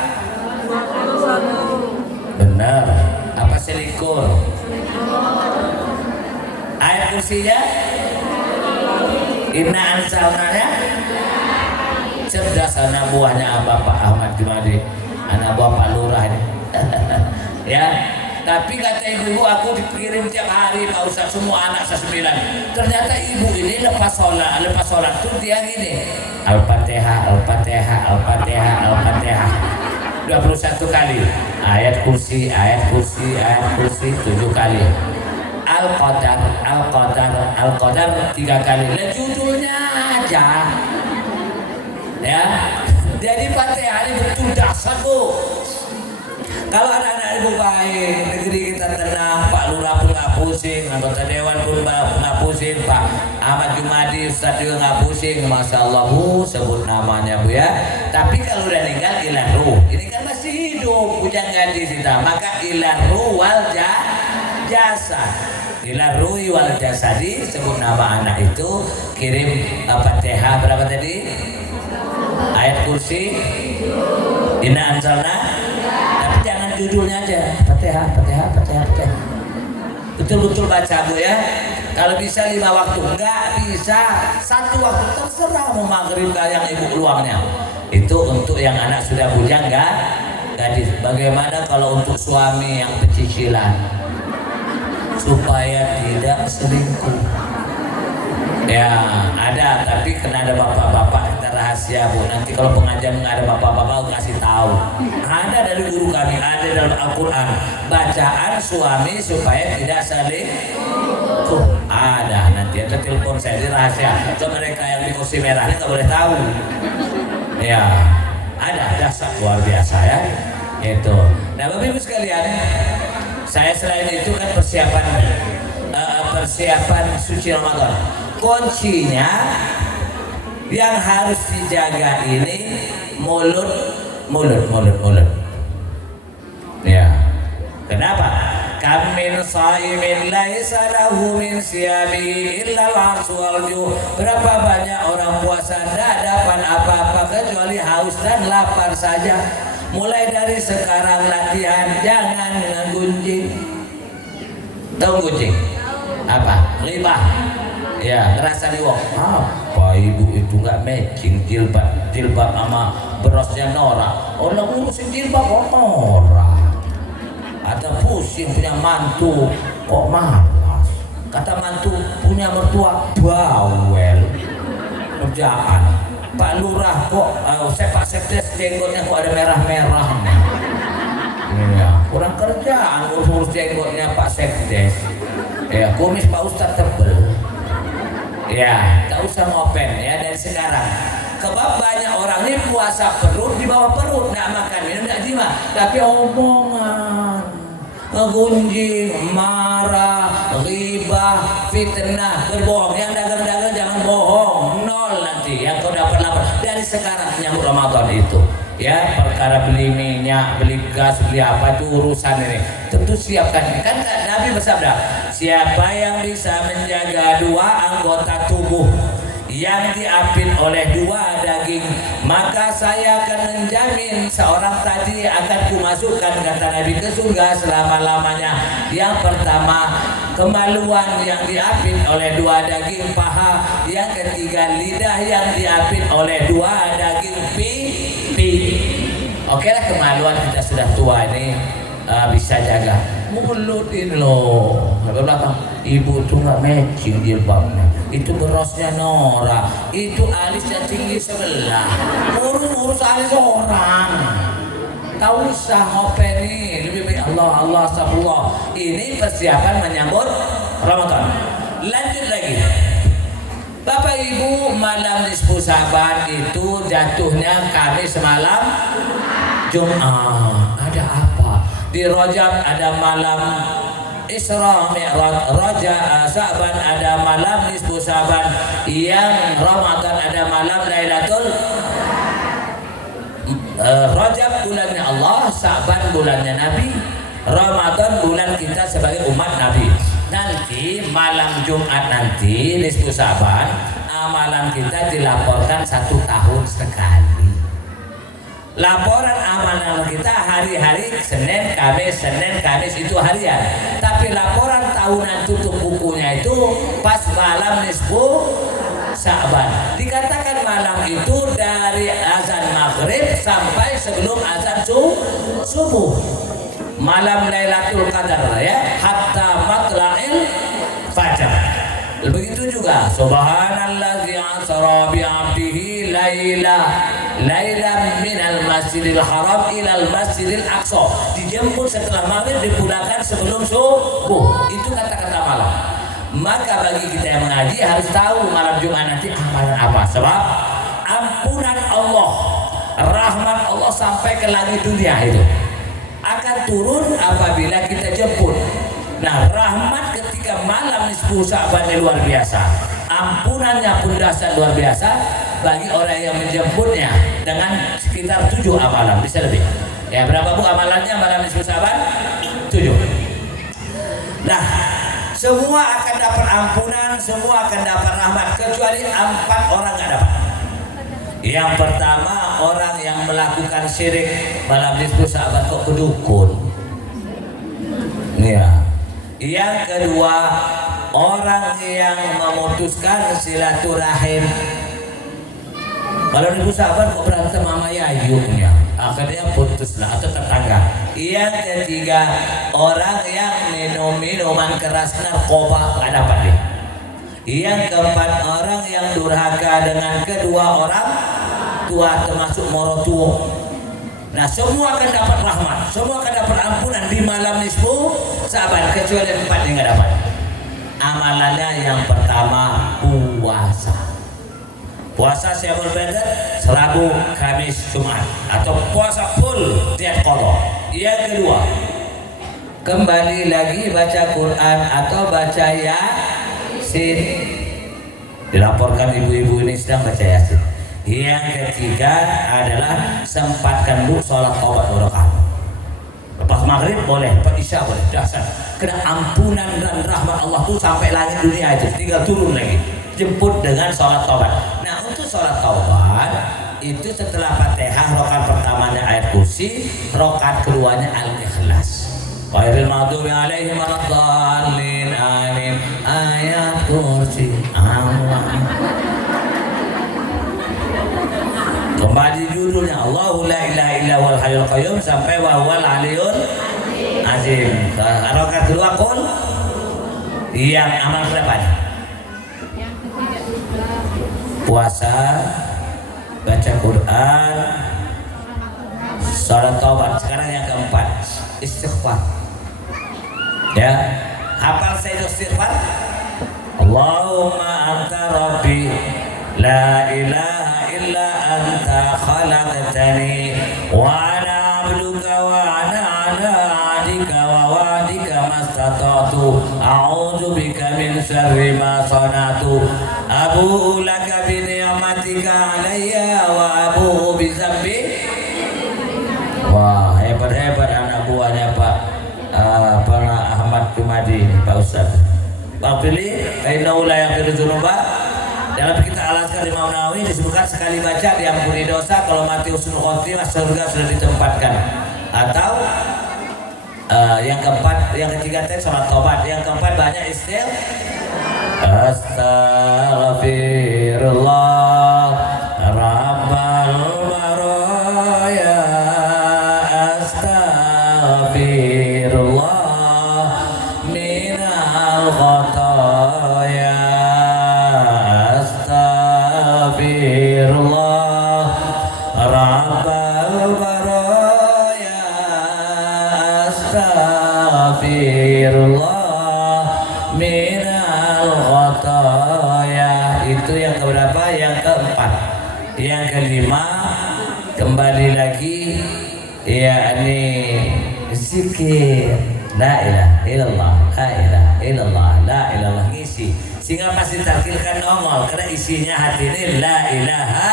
Benar. Apa selikur? Ayat kursinya? Inna anzalnanya? Cerdas anak buahnya Bapak Ahmad Jumadi, anak buah Pak Lurah ini. Ya. Tapi kata ibu, aku dikirim tiap hari Pak Ustaz, semua anak saya 9. Ternyata ibu ini lepas sholat tuh dia gini, Al-Fatihah, Al-Fatihah, Al-Fatihah, Al-Fatihah 21 kali, ayat kursi, ayat kursi, ayat kursi 7 kali, Al-Qadar, Al-Qadar, Al-Qadar 3 kali. Lihat judulnya aja, ya. Jadi Fatihah ini betul dasar Bu. Kalau anak-anak ibu baik, negeri kita tenang, Pak Lurah pun nggak pusing, anggota dewan pun nggak pusing, Pak Ahmad Jumadi Ustadz juga nggak pusing, Masya Allah Bu, sebut namanya Bu ya. Tapi kalau udah meninggal ilah ruh, ini kan masih hidup, hujan gadis kita, maka ilah ruh wal jasa, ilah ruh wal jasadi, sebut nama anak itu, kirim Fatihah berapa tadi? Ayat kursi, inna anzalna. Judulnya aja Fatihah, Fatihah, Fatihah, Fatihah. Betul-betul baca Bu ya. Kalau bisa 5 waktu, enggak bisa 1 waktu, terserah mau maghrib yang ibu luangnya. Itu untuk yang anak sudah bujang enggak gadis. Bagaimana kalau untuk suami yang pecicilan, supaya tidak selingkuh? Ya ada, tapi kena ada bapak-bapak, kita rahasia Bu. Nanti kalau pengajian nggak ada bapak-bapak kasih tahu. Ada dari guru kami, ada dalam Al-Quran bacaan suami supaya tidak selingkuh. Ada, nanti ada telepon saya di rahasia. So mereka yang di kursi merah ini nggak boleh tahu. Ya ada, dasar luar biasa ya. Itu. Nah Bapak Ibu sekalian, saya selain itu kan persiapan suci Ramadan. Kuncinya yang harus dijaga ini mulut. Ya. Kenapa? Kam min shaimin laisa lahu min siyami illa al-'arsy wal ju'. Berapa banyak orang puasa tidak dapat apa-apa kecuali haus dan lapar saja. Mulai dari sekarang latihan, jangan dengan gunjing. Tahu gunjing? Apa? Ghibah. Ya, ngerasa diwok. Apa ibu itu nggak matching jilbab sama berosnya Nora. Orang ngurusin jilbab kok Nora. Ada pusing punya mantu kok malas. Kata mantu punya mertua bawel. Kerjaan. Pak Lurah kok Pak Sekdes jenggotnya kok ada merah-merahnya. Ya, kurang kerjaan urus jenggotnya Pak Sekdes. Ya, kumis Pak Ustadz tebel. Ya, tak usah ngopen ya dari sekarang. Kebab banyak orang ini puasa perut di bawah perut, nggak makan minum nggak jima, tapi omongan, ngegunjing, marah, ghibah, fitnah, berbohong. Yang dagang-dagang jangan bohong, 0 nanti yang kau dapat lapar dari sekarang menyambut Ramadan itu. Ya, perkara beli minyak, beli gas, beli apa itu urusan ini. Tentu siapkan. Kan Nabi bersabda, siapa yang bisa menjaga 2 anggota tubuh yang diapit oleh 2 daging, maka saya akan menjamin seorang tadi akan kumasukkan, kata Nabi, ke surga selama-lamanya. Yang pertama, kemaluan yang diapit oleh dua daging paha, yang ketiga lidah yang diapit oleh dua daging pipi. Oke lah, kemaluan kita sudah tua ini bisa jaga. Mulut ini loh, berapa? Ibu tuh nggak matching jilbabnya, itu berosnya Nora, itu alisnya tinggi sebelah, urus alis orang. Tak usah ngopeni, lebih baik Allah astagfirullah. Ini persiapan menyambut Ramadan. Lanjut lagi, Bapak Ibu, malam nisfu Sa'ban itu jatuhnya Kamis malam Jumat. Ada apa? Di Rajab ada malam Isra Mi'raj, Sa'ban ada malam nisfu Sa'ban, yang Ramadan ada malam Lailatul Rajab bulannya Allah, Sa'ban bulannya Nabi, Ramadan bulan kita sebagai umat Nabi. Nanti malam Jumat nanti nisfu Sa'ban, amalan kita dilaporkan 1 tahun sekali. Laporan amalan kita hari-hari Senin Kamis itu harian. Tapi laporan tahunan tutup bukunya itu pas malam nisfu Sa'ban. Dikatakan malam itu dari azan maghrib sampai sebelum azan subuh. Malam Lailatul Qadar ya, hatta matla'il fajar. Begitu juga subhanallazi asra bi 'abdihi lailan minal masjidil haram ilal masjidil aqsa. Dijemput setelah maghrib, dipulangkan sebelum subuh. Itu kata-kata malam. Maka bagi kita yang mengaji harus tahu malam Jumat nanti amalan apa. Sebab ampunan Allah, rahmat Allah sampai ke langit dunia itu akan turun apabila kita jemput. Nah, rahmat ketika malam nisfu Sa'ban luar biasa, ampunannya pun dahsyat luar biasa bagi orang yang menjemputnya dengan sekitar 7 amalan, bisa lebih. Ya, berapa Bu amalannya malam nisfu Sa'ban? 7. Nah, semua akan dapat ampunan, semua akan dapat rahmat, kecuali 4 orang nggak dapat. Yang pertama, orang yang melakukan syirik malam nisfu Sa'ban kok kedukun. Ya. Yang kedua, orang yang memutuskan silaturahim. Kalau nisfu Sa'ban kok berantem sama yayunya, akhirnya putuslah atau tetangga. Yang ketiga, orang yang minum minuman keras, narkoba, nggak dapat dia. Yang keempat, orang yang durhaka dengan kedua orang tua termasuk morotuo. Nah, semua akan dapat rahmat, semua akan dapat ampunan di malam nisfu Sa'ban, kecuali 4 yang nggak dapat. Amalannya yang pertama puasa. Puasa Syawal Badar, Rabu, Kamis, Jumat, atau puasa full tiap qadha. Yang kedua, kembali lagi baca Quran atau baca Yasin. Dilaporkan ibu-ibu ini sedang baca Yasin. Yang ketiga adalah sempatkan Bu sholat taubat 2 rakaat. Lepas maghrib boleh, lepas isya boleh, dasar. Kena ampunan dan rahmat Allah tuh sampai langit dunia itu, tinggal turun lagi, jemput dengan sholat taubat. Nah, untuk sholat taubat itu setelah Fatihah, rakaat pertamanya ayat kursi, rakaat keduanya al-ikhlas. Ghairil maghdubi alaihim waladdallin, amin. Ayat kursi kembali judulnya Allahu la ilaha illa huwal hayyul qayyum sampai wa huwal aliyyul azim. Rakaat kedua qul. Yang amal berapa? Yang ketiga puasa, baca Quran, salat taubat. Sekarang yang keempat, istighfar. Ya, hafal saya istighfar. Allahumma anta rabbi la ilaha illa anta khalaqtani wa ana abduka wa ana ala ahdika wa wa'dika mastata'tu a'udzu bika min syarri ma sana'tu abu'u laka bi ni'matika alayya wa abu'u bi dzambi. Wah, hebat-hebat anak buahnya Pak Ahmad Jumadi, Pak Ustaz. Pak Fili, innahu la yaghfiru dzunuba. Dalam kita Al-Azkar Imam Nawawi disebutkan sekali baca diampuni dosa, kalau mati husnul khotimah surga sudah ditempatkan. Atau Yang keempat, yang ketiga teh sholat tobat, yang keempat banyak Astaghfirullah Rabbal baraya, Astaghfirullah minal khotoya, Astaghfirullah Rabbal baraya, Astaghfirullah minal khotoya. Itu yang keberapa? Yang keempat. Yang kelima, kembali lagi yakni zikir la ilaha illallah, la ilaha illallah, la ilaha, ngisi sehingga pasti takilkan nongol karena isinya hati ini la ilaha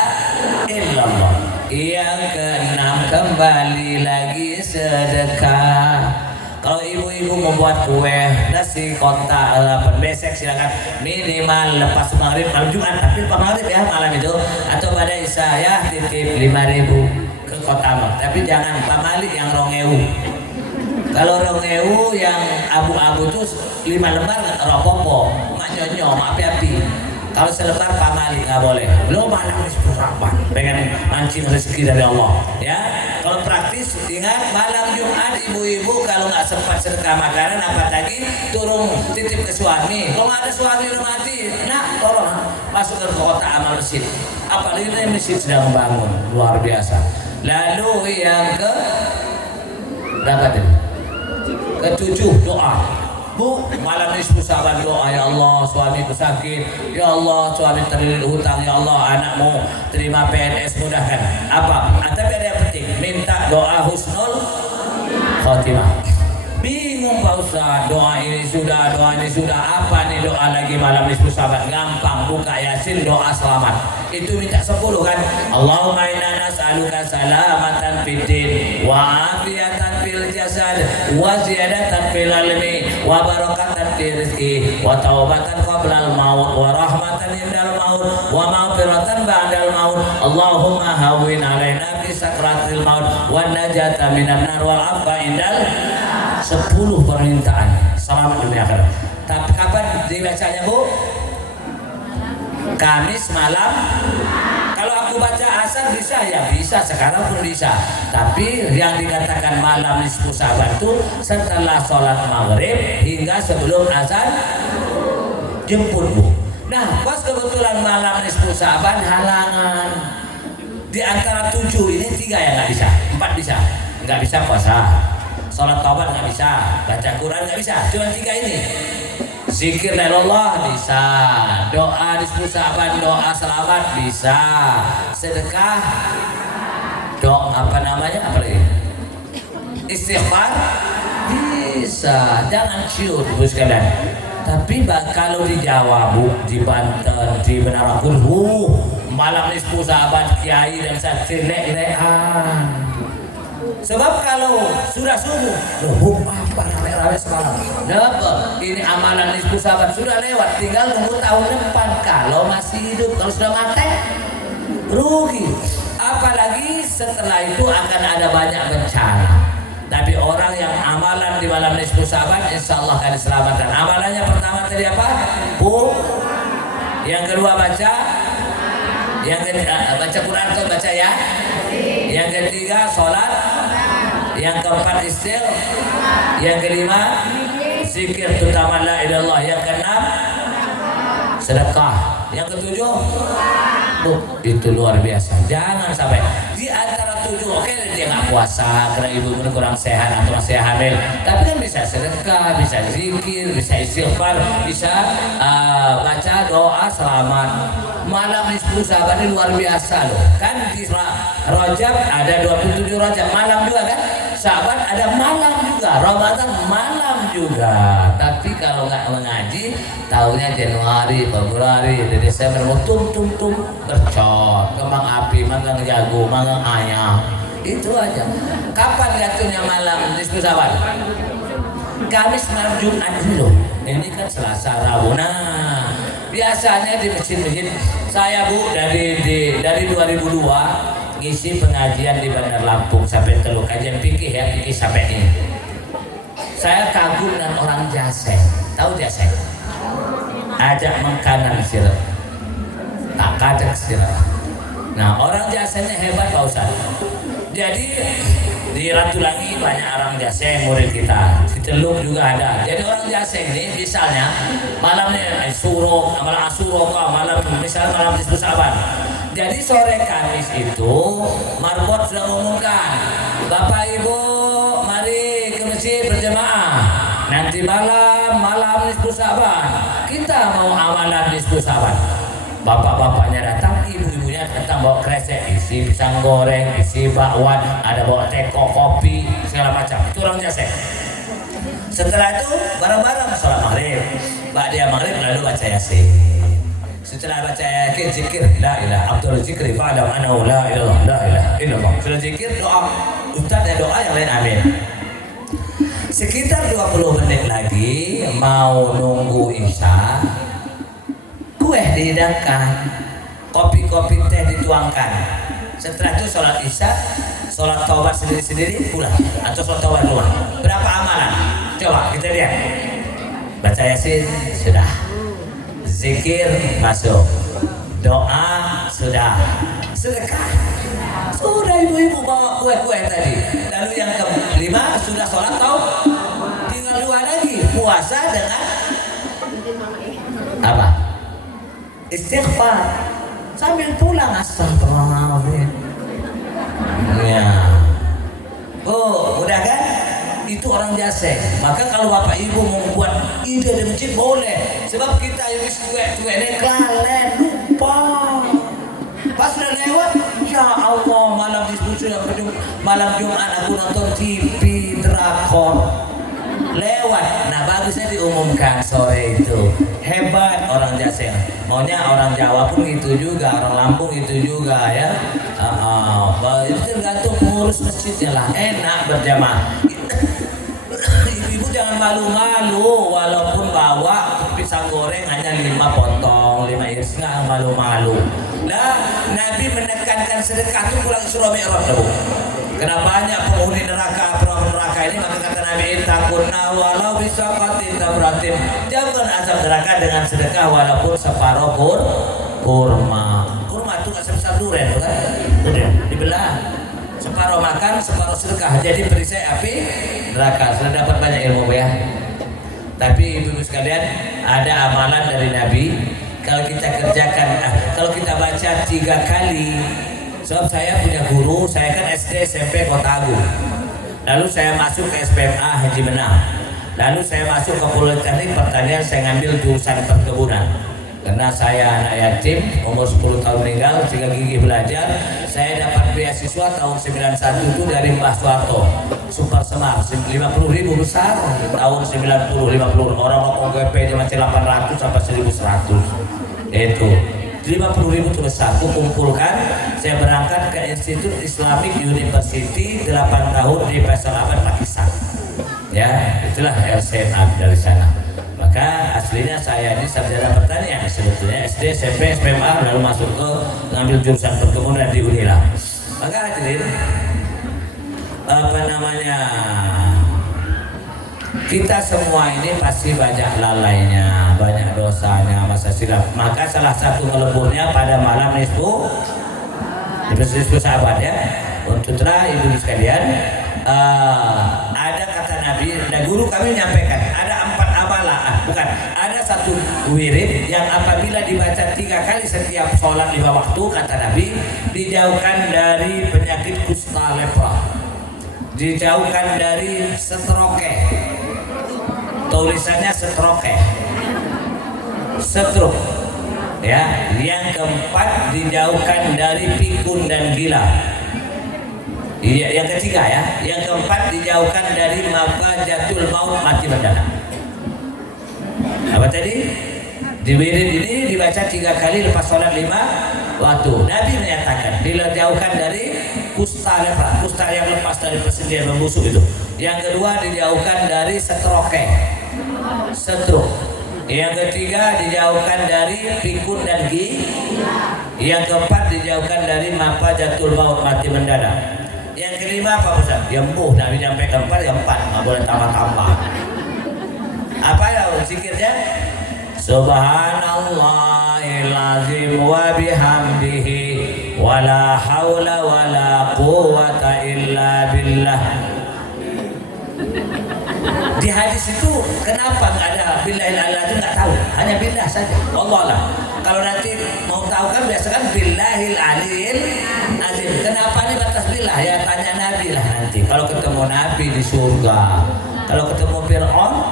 illallah. Yang keenam, kembali lagi sedekah. Kalau ibu-ibu membuat kue nasi kotak besek, silakan minimal lepas maghrib malam Jumat, tapi pas maghrib ya malam itu atau pada isya ya titip 5.000 ke kota, tapi jangan pamali yang rongewu. Kalau rongewu yang abu-abu tuh 5 lembar ropopo, nyonyo, api-api. Kalau selebar pamali nggak boleh. Lo malam sepurapan, pengen mancing rezeki dari Allah, ya. Kalau praktis, ingat malam Jumat ibu-ibu kalau nggak sempat sedekah makanan apa lagi turun titip ke suami. Kalau nggak ada suami udah mati, nah tolong masuk ke kota amal masjid. Apalagi ini masjid sedang bangun, luar biasa. Lalu yang ke berapa tadi? Ketujuh, doa. Bu, malam nisfu sahabat doa, ya Allah suamiku sakit, ya Allah suami terlilit hutang, ya Allah anakmu terima PNS mudahkan. Apa? Tapi ada yang penting, minta doa husnul khotimah. Bingung Pak Ustaz, doa ini sudah, apa nih doa lagi malam nisfu sahabat? Gampang, buka Yasin, doa selamat. Itu minta 10 kan? Allahumma inna nas'aluka salamatan fid din wa afiyatan fil jasad wa ziyadatan fil ilmi wa barakatan fil rizqi wa taubatan qabla al maut wa rahmatan indal maut wa maghfiratan ba'dal maut. Allahumma hawwin alaina fi sakratil maut wa najata minan nar wal afwa indal. 10 permintaan selamat dunia akhirat. Tapi kapan dibacanya Bu? Kamis malam. Kalau aku baca asar bisa ya, bisa sekarang pun bisa. Tapi yang dikatakan malam nisfu saban itu setelah sholat maghrib hingga sebelum azan jemput Bu. Nah pas kebetulan malam nisfu saban halangan di antara 7 ini 3 yang nggak bisa, 4 bisa, nggak bisa puasa, sholat taubat nggak bisa, baca Quran nggak bisa, cuma 3 ini. Zikir dari Allah bisa, doa nisfu saban, doa selamat bisa, sedekah, doa apa namanya, apa lagi, istighfar bisa. Jangan ciut Bu sekalian. Tapi kalau di Jawa Bu, di Banten, di Benarakun, malam nisfu saban kiai dan satri lek-lekan. Sebab kalau sudah subuh, loh apa rame-rame sekarang? Kenapa? Ini amalan nisfu saban sudah lewat, tinggal nunggu tahun depan. Kalau masih hidup, kalau sudah mati, rugi. Apalagi setelah itu akan ada banyak bencana. Tapi orang yang amalan di malam nisfu saban, insya Allah akan diselamatkan. Amalannya pertama tadi apa? Bu. Yang kedua baca. Yang ketiga baca Quran atau baca ya. Yang ketiga sholat. Yang keempat istighfar. Yang kelima zikir terutama la ilaha illallah. Yang keenam sedekah. Yang ketujuh itu luar biasa. Jangan sampai di antara 7 oke dia nggak puasa karena ibu kurang sehat atau masih hamil, tapi kan bisa sedekah, bisa zikir, bisa istighfar, bisa baca doa selamat. Malam nisfu saban ini luar biasa loh. Kan di Rajab ada 27 Rajab malam juga kan, Saban ada malam juga, Ramadan malam juga. Tapi kalau nggak mengaji, tahunnya Januari, Februari, Desember mau tum bercot, kembang api, manggang jago, manggang ayam, itu aja. Kapan jatuhnya malam nisfu saban? Kamis malam Jumat ini loh. Ini kan Selasa, Rabu. Nah, biasanya di masjid-masjid saya Bu dari 2002 ngisi pengajian di Bandar Lampung sampai Teluk, kajian fikih ya, fikih sampai ini. Saya kagum dengan orang Jaseng. Tahu Jaseng? Ajak mengkanan sirah, tak kadek sirah. Nah, orang Jasengnya hebat Pak Ustaz. Jadi di Ratulangi banyak orang Jaseng murid kita. Di Teluk juga ada. Jadi orang Jaseng ini misalnya malamnya malam Asuro, malam misalnya malam Nisfu Saban. Jadi sore Kamis itu Marbot sudah mengumumkan, Bapak Ibu mari ke masjid berjamaah. Nanti malam Nisfu Saban kita mau amalan Nisfu Saban. Bapak-bapaknya datang, ibu-ibunya datang bawa kresek, isi pisang goreng, isi bakwan, ada bawa teko, kopi, segala macam. Itu orang Jaseng. Setelah itu bareng-bareng sholat maghrib. Ba'da maghrib lalu baca Yasin. Setelah baca Yasin zikir la ilaha Abdul zikri fa'lam annahu la ilaha illallah. Sudah zikir doa. Ustaz ada doa yang lain amin. Sekitar 20 menit lagi mau nunggu Isya, kue dihidangkan, kopi-kopi teh dituangkan. Setelah itu sholat Isya, sholat taubat sendiri-sendiri pulang atau sholat taubat rumah. Berapa amalan? Coba kita lihat. Baca Yasin sudah, zikir masuk, doa sudah, sedekah sudah, ibu-ibu bawa kue-kue tadi. Lalu yang kelima sudah sholat taubat, tinggal 2 lagi puasa dengan apa? Istighfar sambil pulang, astagfirullahaladzim. Ya. Oh, udah kan? Itu orang Jaseng. Maka kalau bapak ibu mau buat ide di masjid boleh. Sebab kita yang cuek-cuek ini kelalen, lupa. Pas udah lewat, ya Allah, malam Jumat aku nonton TV drakor. Lewat, nah bagusnya diumumkan sore itu. Hebat orang Jaseng. Maunya orang Jawa pun itu juga, orang Lampung itu juga ya. Itu tergantung pengurus masjidnya lah. Enak berjamaah. Ibu-ibu jangan malu-malu, walaupun bawa pisang goreng hanya 5 potong, 5 iris, nggak malu-malu. Nah, Nabi menekankan sedekah itu pulang Isra Mi'raj, Bu. Karena banyak penghuni neraka ini, maka kata Nabi, takutna walau bisa patin tabratin, jangan azab neraka dengan sedekah walaupun separuh kurma. Kurma itu nggak sebesar durian, bukan? Udah dibelah, separuh makan, separuh sedekah. Jadi perisai api neraka. Sudah dapat banyak ilmu ya. Tapi ibu-ibu sekalian, ada amalan dari Nabi. Kalau kita kerjakan, kalau kita baca 3 kali. Sebab saya punya guru, saya kan SD SMP Kota Agung. Lalu saya masuk ke SPMA Haji Menang. Lalu saya masuk ke Politeknik Pertanian, saya ngambil jurusan perkebunan. Karena saya anak yatim, umur 10 tahun meninggal, sehingga gigih belajar. Saya dapat beasiswa tahun 91 itu dari Mbah Soeharto, Super Semar, 50.000 besar. Tahun 50 orang ngomong GP nya masih 800 sampai 1100. Itu 50.000 itu besar. Aku kumpulkan, saya berangkat ke Institut Islamic University 8 tahun di Faisalabad, Pakistan. Ya, itulah LCMA dari sana. Maka aslinya saya ini sarjana pertanian sebetulnya, SD, SMP, SMA, lalu masuk ke ngambil jurusan perkebunan di Unila. Maka hadirin, kita semua ini pasti banyak lalainya, banyak dosanya, masa silap. Maka salah satu meleburnya pada malam Nisfu Saban ya. Untuk ibu sekalian, ada kata Nabi, dan guru kami menyampaikan, ada 4 amalan, ada 1 wirid yang apabila dibaca 3 kali setiap sholat 5 waktu, kata Nabi, dijauhkan dari penyakit kusta lepra, dijauhkan dari stroke. Tulisannya stroke, ya. Yang keempat, dijauhkan dari pikun dan gila. Iya, yang ketiga ya. Yang keempat, dijauhkan dari mafajatul maut, mati mendadak. Apa tadi? Di wirid ini dibaca 3 kali lepas sholat 5 waktu. Nabi menyatakan dijauhkan dari kusta lepra, kusta yang lepas dari persendian membusuk itu. Yang kedua, dijauhkan dari stroke. Yang ketiga, dijauhkan dari pikun dan gila. Yang keempat, dijauhkan dari mafajatul maut, mati mendadak. Yang kelima apa Ustaz? Ya empuh, Nabi sampai keempat ya empat, nggak boleh tambah-tambah. Apa ya zikirnya? Subhanallahil azim wa bihamdihi wala haula wala quwwata illa billah. Di hadis itu kenapa nggak ada billahil ala itu nggak tahu, hanya billah saja. Allah lah. Kalau nanti mau tahu kan biasakan billahil aliyil azim. Kenapa ini batas billah? Ya tanya Nabi lah nanti. Kalau ketemu Nabi di surga, kalau ketemu Fir'aun,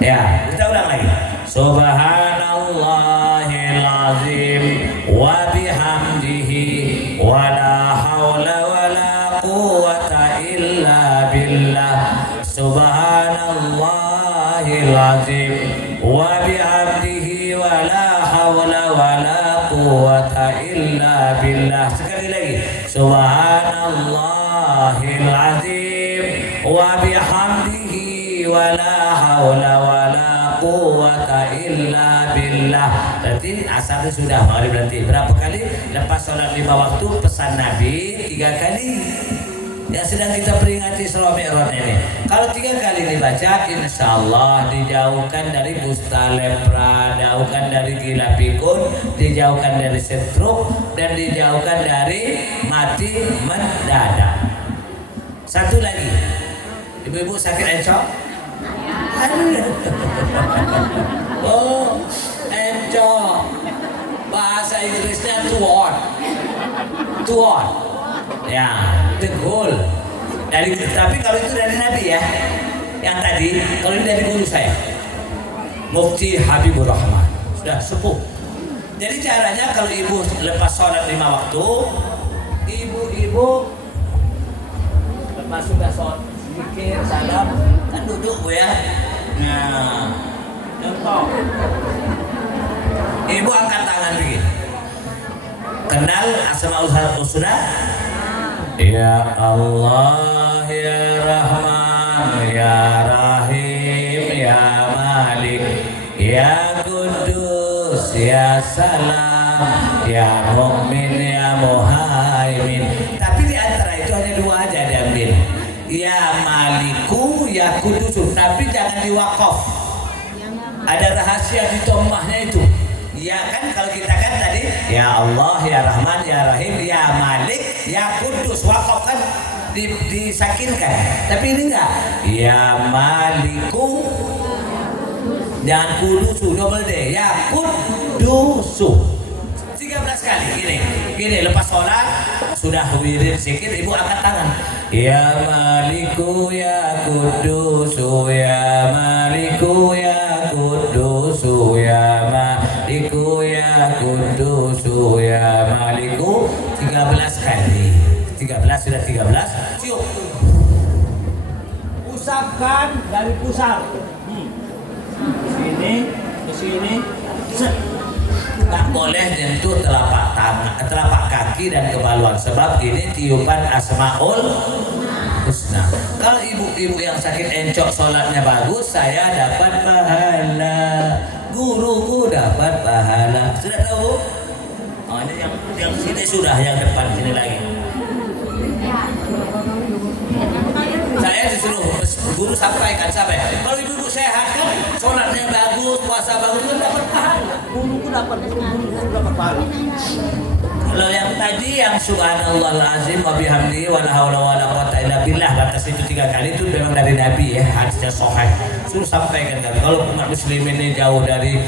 ya kita ulang lagi. Subhanallahil azim wa bihamdihi wala haula wala quwwata illa billah. Subhanallahil azim wa bihamdihi wala haula wala quwwata illa billah. Sekali lagi. Subhanallahil azim wa bihamdihi wala haula wala quwwata illa billah. Berarti asar sudah maghrib berarti. Berapa kali? Lepas sholat 5 waktu pesan Nabi 3 kali. Yang sedang kita peringati Isra Mi'raj ini. Kalau 3 kali dibaca, insya Allah dijauhkan dari kusta lepra, dijauhkan dari gila pikun, dijauhkan dari stroke, dan dijauhkan dari mati mendadak. Satu lagi, ibu-ibu sakit encok? Oh, encok. Bahasa Inggrisnya tuon. Tuon. Ya, tegul. Tapi kalau itu dari Nabi ya. Yang tadi, kalau ini dari guru saya, Mufti Habibur Rahman. Sudah sepuh. Jadi caranya kalau ibu lepas sholat 5 waktu, ibu-ibu lepas sudah sholat, zikir, salam, kan duduk Bu ya. Nah, contoh. Ibu angkat tangan begini. Kenal Asmaul Husna? Ya Allah, ya Rahman, ya Rahim, ya Malik, ya Kudus, ya Salam, ya Mu'min, ya Muhaimin. Tapi di antara itu hanya 2 aja diambil. Ya Maliku, ya Kudus. Tapi jangan diwakaf. Ada rahasia di tomahnya itu. Ya kan kalau kita kan tadi ya Allah, ya Rahman, ya Rahim, ya Malik, ya Kudus, wakaf kan disakinkan. Tapi ini enggak. Ya Maliku, jangan Kudusu, double D. Ya Kudusu. 13 kali gini lepas sholat sudah wirid zikir, ibu angkat tangan. Ya Maliku, ya Kudusu, ya Maliku, ya Kudusu, ya Maliku, ya Kudusu, ya Maliku. 13 kali. 13 sudah 13. Cium. Usapkan dari pusar. Ke sini. Tak boleh nyentuh telapak kaki dan kemaluan, sebab ini tiupan Asmaul Husna. Kalau ibu-ibu yang sakit encok sholatnya bagus, saya dapat pahala, guruku dapat pahala. Sudah tahu? Oh, ini yang sini sudah, yang depan sini lagi. Saya disuruh guru sampaikan sampai kalau ibu-ibu sehat kan, sholatnya bagus, puasa bagus kan dapat pahala. Guruku dapat pahala. Kalau yang tadi yang subhanallahil azim wa bihamdihi wala haula wala quwwata illa billah, batas itu 3 kali itu memang dari Nabi ya, hadisnya sahih. Suruh sampaikan kan. Kalau umat muslim ini jauh dari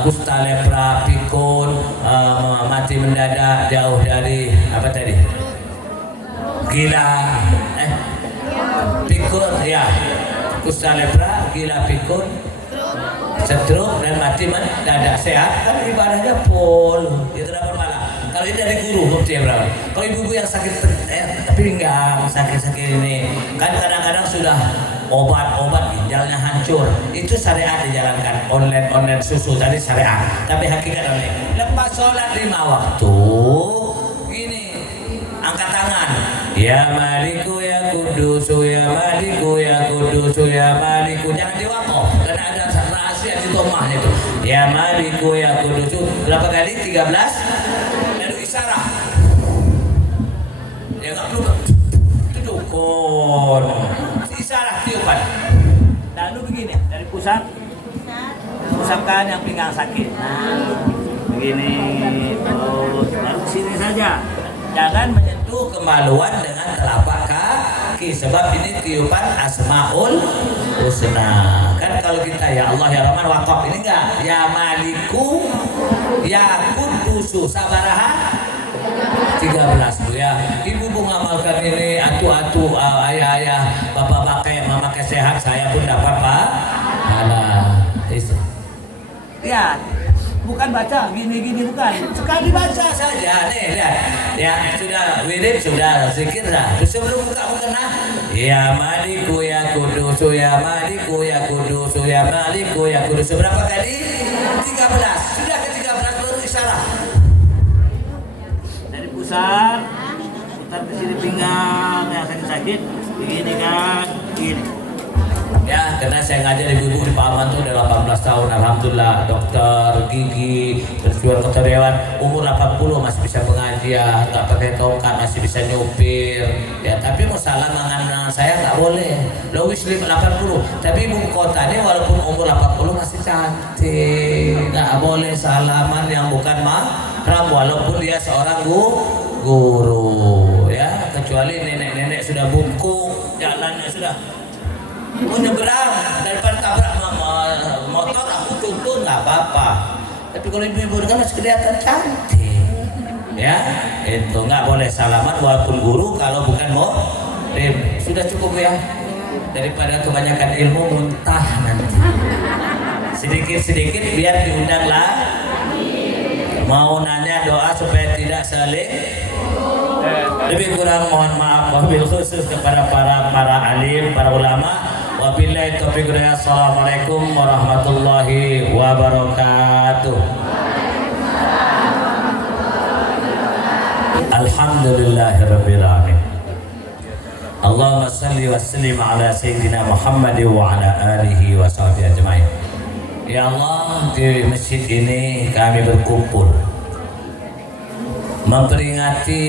kusta, lepra, pikun, mati mendadak, jauh dari apa tadi? Gila, pikun, ya, kusta, lepra, gila, pikun, stroke dan mati mendadak. Sehat kan ibadahnya full, itu dapat pahala. Kalau ini dari guru Mufti ya berapa? Kalau ibu-ibu yang sakit pinggang, sakit ini kan kadang-kadang sudah obat ginjalnya hancur, itu syariat dijalankan. Online susu tadi syariat, tapi hakikat online. Lepas sholat 5 waktu ini angkat tangan, ya Maliku, ya Kudusu, ya Maliku, ya Kudusu, ya Maliku. Jangan diwakaf karena ada rahasia di tomahnya itu. Ya Maliku, ya Kudusu. Berapa kali? 13. Lalu isyarat. ya nggak perlu itu dukun isarat tiupan. Lalu begini, dari pusat usapkan yang pinggang sakit. Nah, begini, terus lalu sini saja. Jangan menyentuh Kemaluan dengan telapak kaki sebab ini tiupan Asmaul Husna. Kan kalau kita ya Allah ya Rahman Waqaf ini enggak ya Maliku ya Kudusu sabaraha 13 Bu ya. Ibu mengamalkan ini atu-atu ayah-ayah bapak mama sehat saya pun dapat Pak. lihat, bukan baca gini-gini bukan. Sekali baca saja nih lihat. Ya sudah wirid sudah zikir dah. Sebelum buka mukena ya Maliku ya Kudusu ya Maliku ya Kudusu ya Maliku ya Kudusu berapa kali? 13. Sudah ke 13 baru isyarat. Dari pusat putar ke sini pinggang yang sakit-sakit begini kan, begini. Ya, karena saya ngajar ibu-ibu di Pak Aman tuh udah 18 tahun, alhamdulillah, dokter gigi, berjuang keteriawan, umur 80 masih bisa pengajian, nggak pakai tongkat, masih bisa nyupir. Ya, tapi mau salah dengan saya nggak boleh. Lo wis 80, tapi ibu kota ini walaupun umur 80 masih cantik, nggak boleh salaman yang bukan mahram walaupun dia seorang guru, ya, kecuali nenek-nenek sudah bungkuk, jalannya sudah mau nyebrang daripada tabrak motor aku tuntun nggak apa-apa, tapi kalau ibu-ibu kan masih kelihatan cantik ya itu nggak boleh salaman walaupun guru kalau bukan muhrim. Sudah cukup ya daripada kebanyakan ilmu muntah nanti sedikit-sedikit biar diundang lah. Mau nanya doa supaya tidak saling lebih kurang mohon maaf wabil khusus kepada para alim, para ulama. Wabillahi taufiq wal hidayah. Assalamualaikum warahmatullahi wabarakatuh. Alhamdulillahirabbil alamin. Allahumma shalli wa sallim ala sayyidina Muhammad wa ala alihi wa sahbihi ajmain. Ya Allah, di masjid ini kami berkumpul memperingati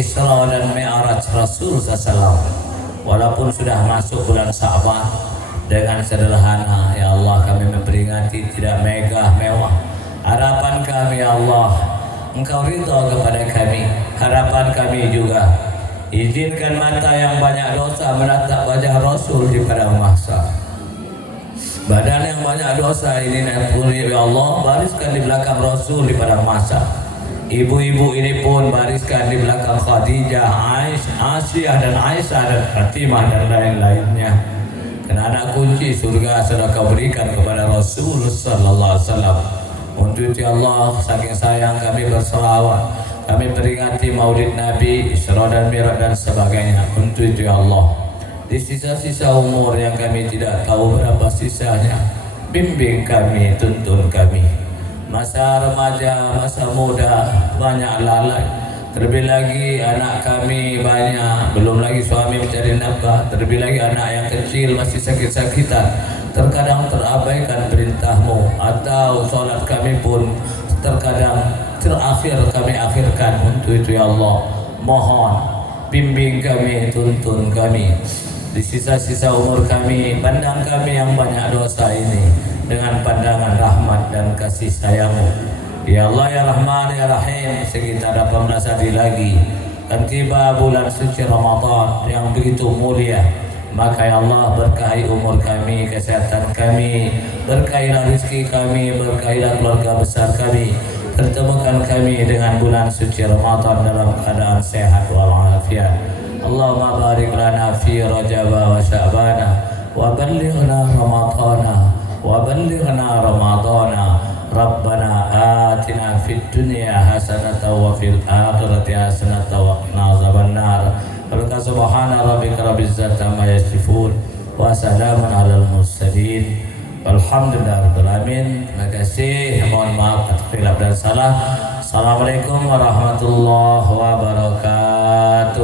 Isra dan Mi'raj Rasul sallallahu. Walaupun sudah masuk bulan Sya'ban dengan sederhana, ya Allah kami memperingati tidak megah mewah. Harapan kami ya Allah, Engkau ridha kepada kami. Harapan kami juga izinkan mata yang banyak dosa menatap wajah Rasul di padang mahsyar. Badan yang banyak dosa ini ya Allah bariskan di belakang Rasul di padang mahsyar. Ibu-ibu ini pun bariskan di belakang Khadijah, Aisyah dan Aisyah dan Fatimah dan lain-lainnya. Karena anak kunci surga sudah kau berikan kepada Rasul sallallahu alaihi wasallam. Untuk itu Allah saking sayang kami berselawat, kami peringati Maulid Nabi, Isra dan Mi'raj dan sebagainya. Untuk itu Allah, di sisa-sisa umur yang kami tidak tahu berapa sisanya, bimbing kami, tuntun kami. Masa remaja, masa muda banyak lalai. Terlebih lagi anak kami banyak, belum lagi suami mencari nafkah. Terlebih lagi anak yang kecil masih sakit-sakitan. Terkadang terabaikan perintahmu, atau sholat kami pun terkadang terakhir kami akhirkan. Untuk itu ya Allah, mohon bimbing kami, tuntun kami. Di sisa-sisa umur kami, pandang kami yang banyak dosa ini dengan pandangan rahmat dan kasih sayang-Mu. Ya Allah ya Rahman ya Rahim, sekitar 18 hari lagi dan tiba bulan suci Ramadan yang begitu mulia. Maka ya Allah berkahi umur kami, kesehatan kami, berkahilah rezeki kami, berkahilah keluarga besar kami. Pertemukan kami dengan bulan suci Ramadan dalam keadaan sehat walafiat. Allahumma barik lana fi Rajab wa Sya'ban wa ballighna Ramadana wa ballighna Ramadana. Rabbana atina fid dunya hasanatan wa fil akhirati hasanatan wa qina azabannar. Subhana rabbika rabbil izzati amma yasifun wa salamun alal mursalin walhamdulillahirabbil alamin. Terima kasih, mohon maaf atas khilaf dan salah. Assalamualaikum warahmatullahi wabarakatuh.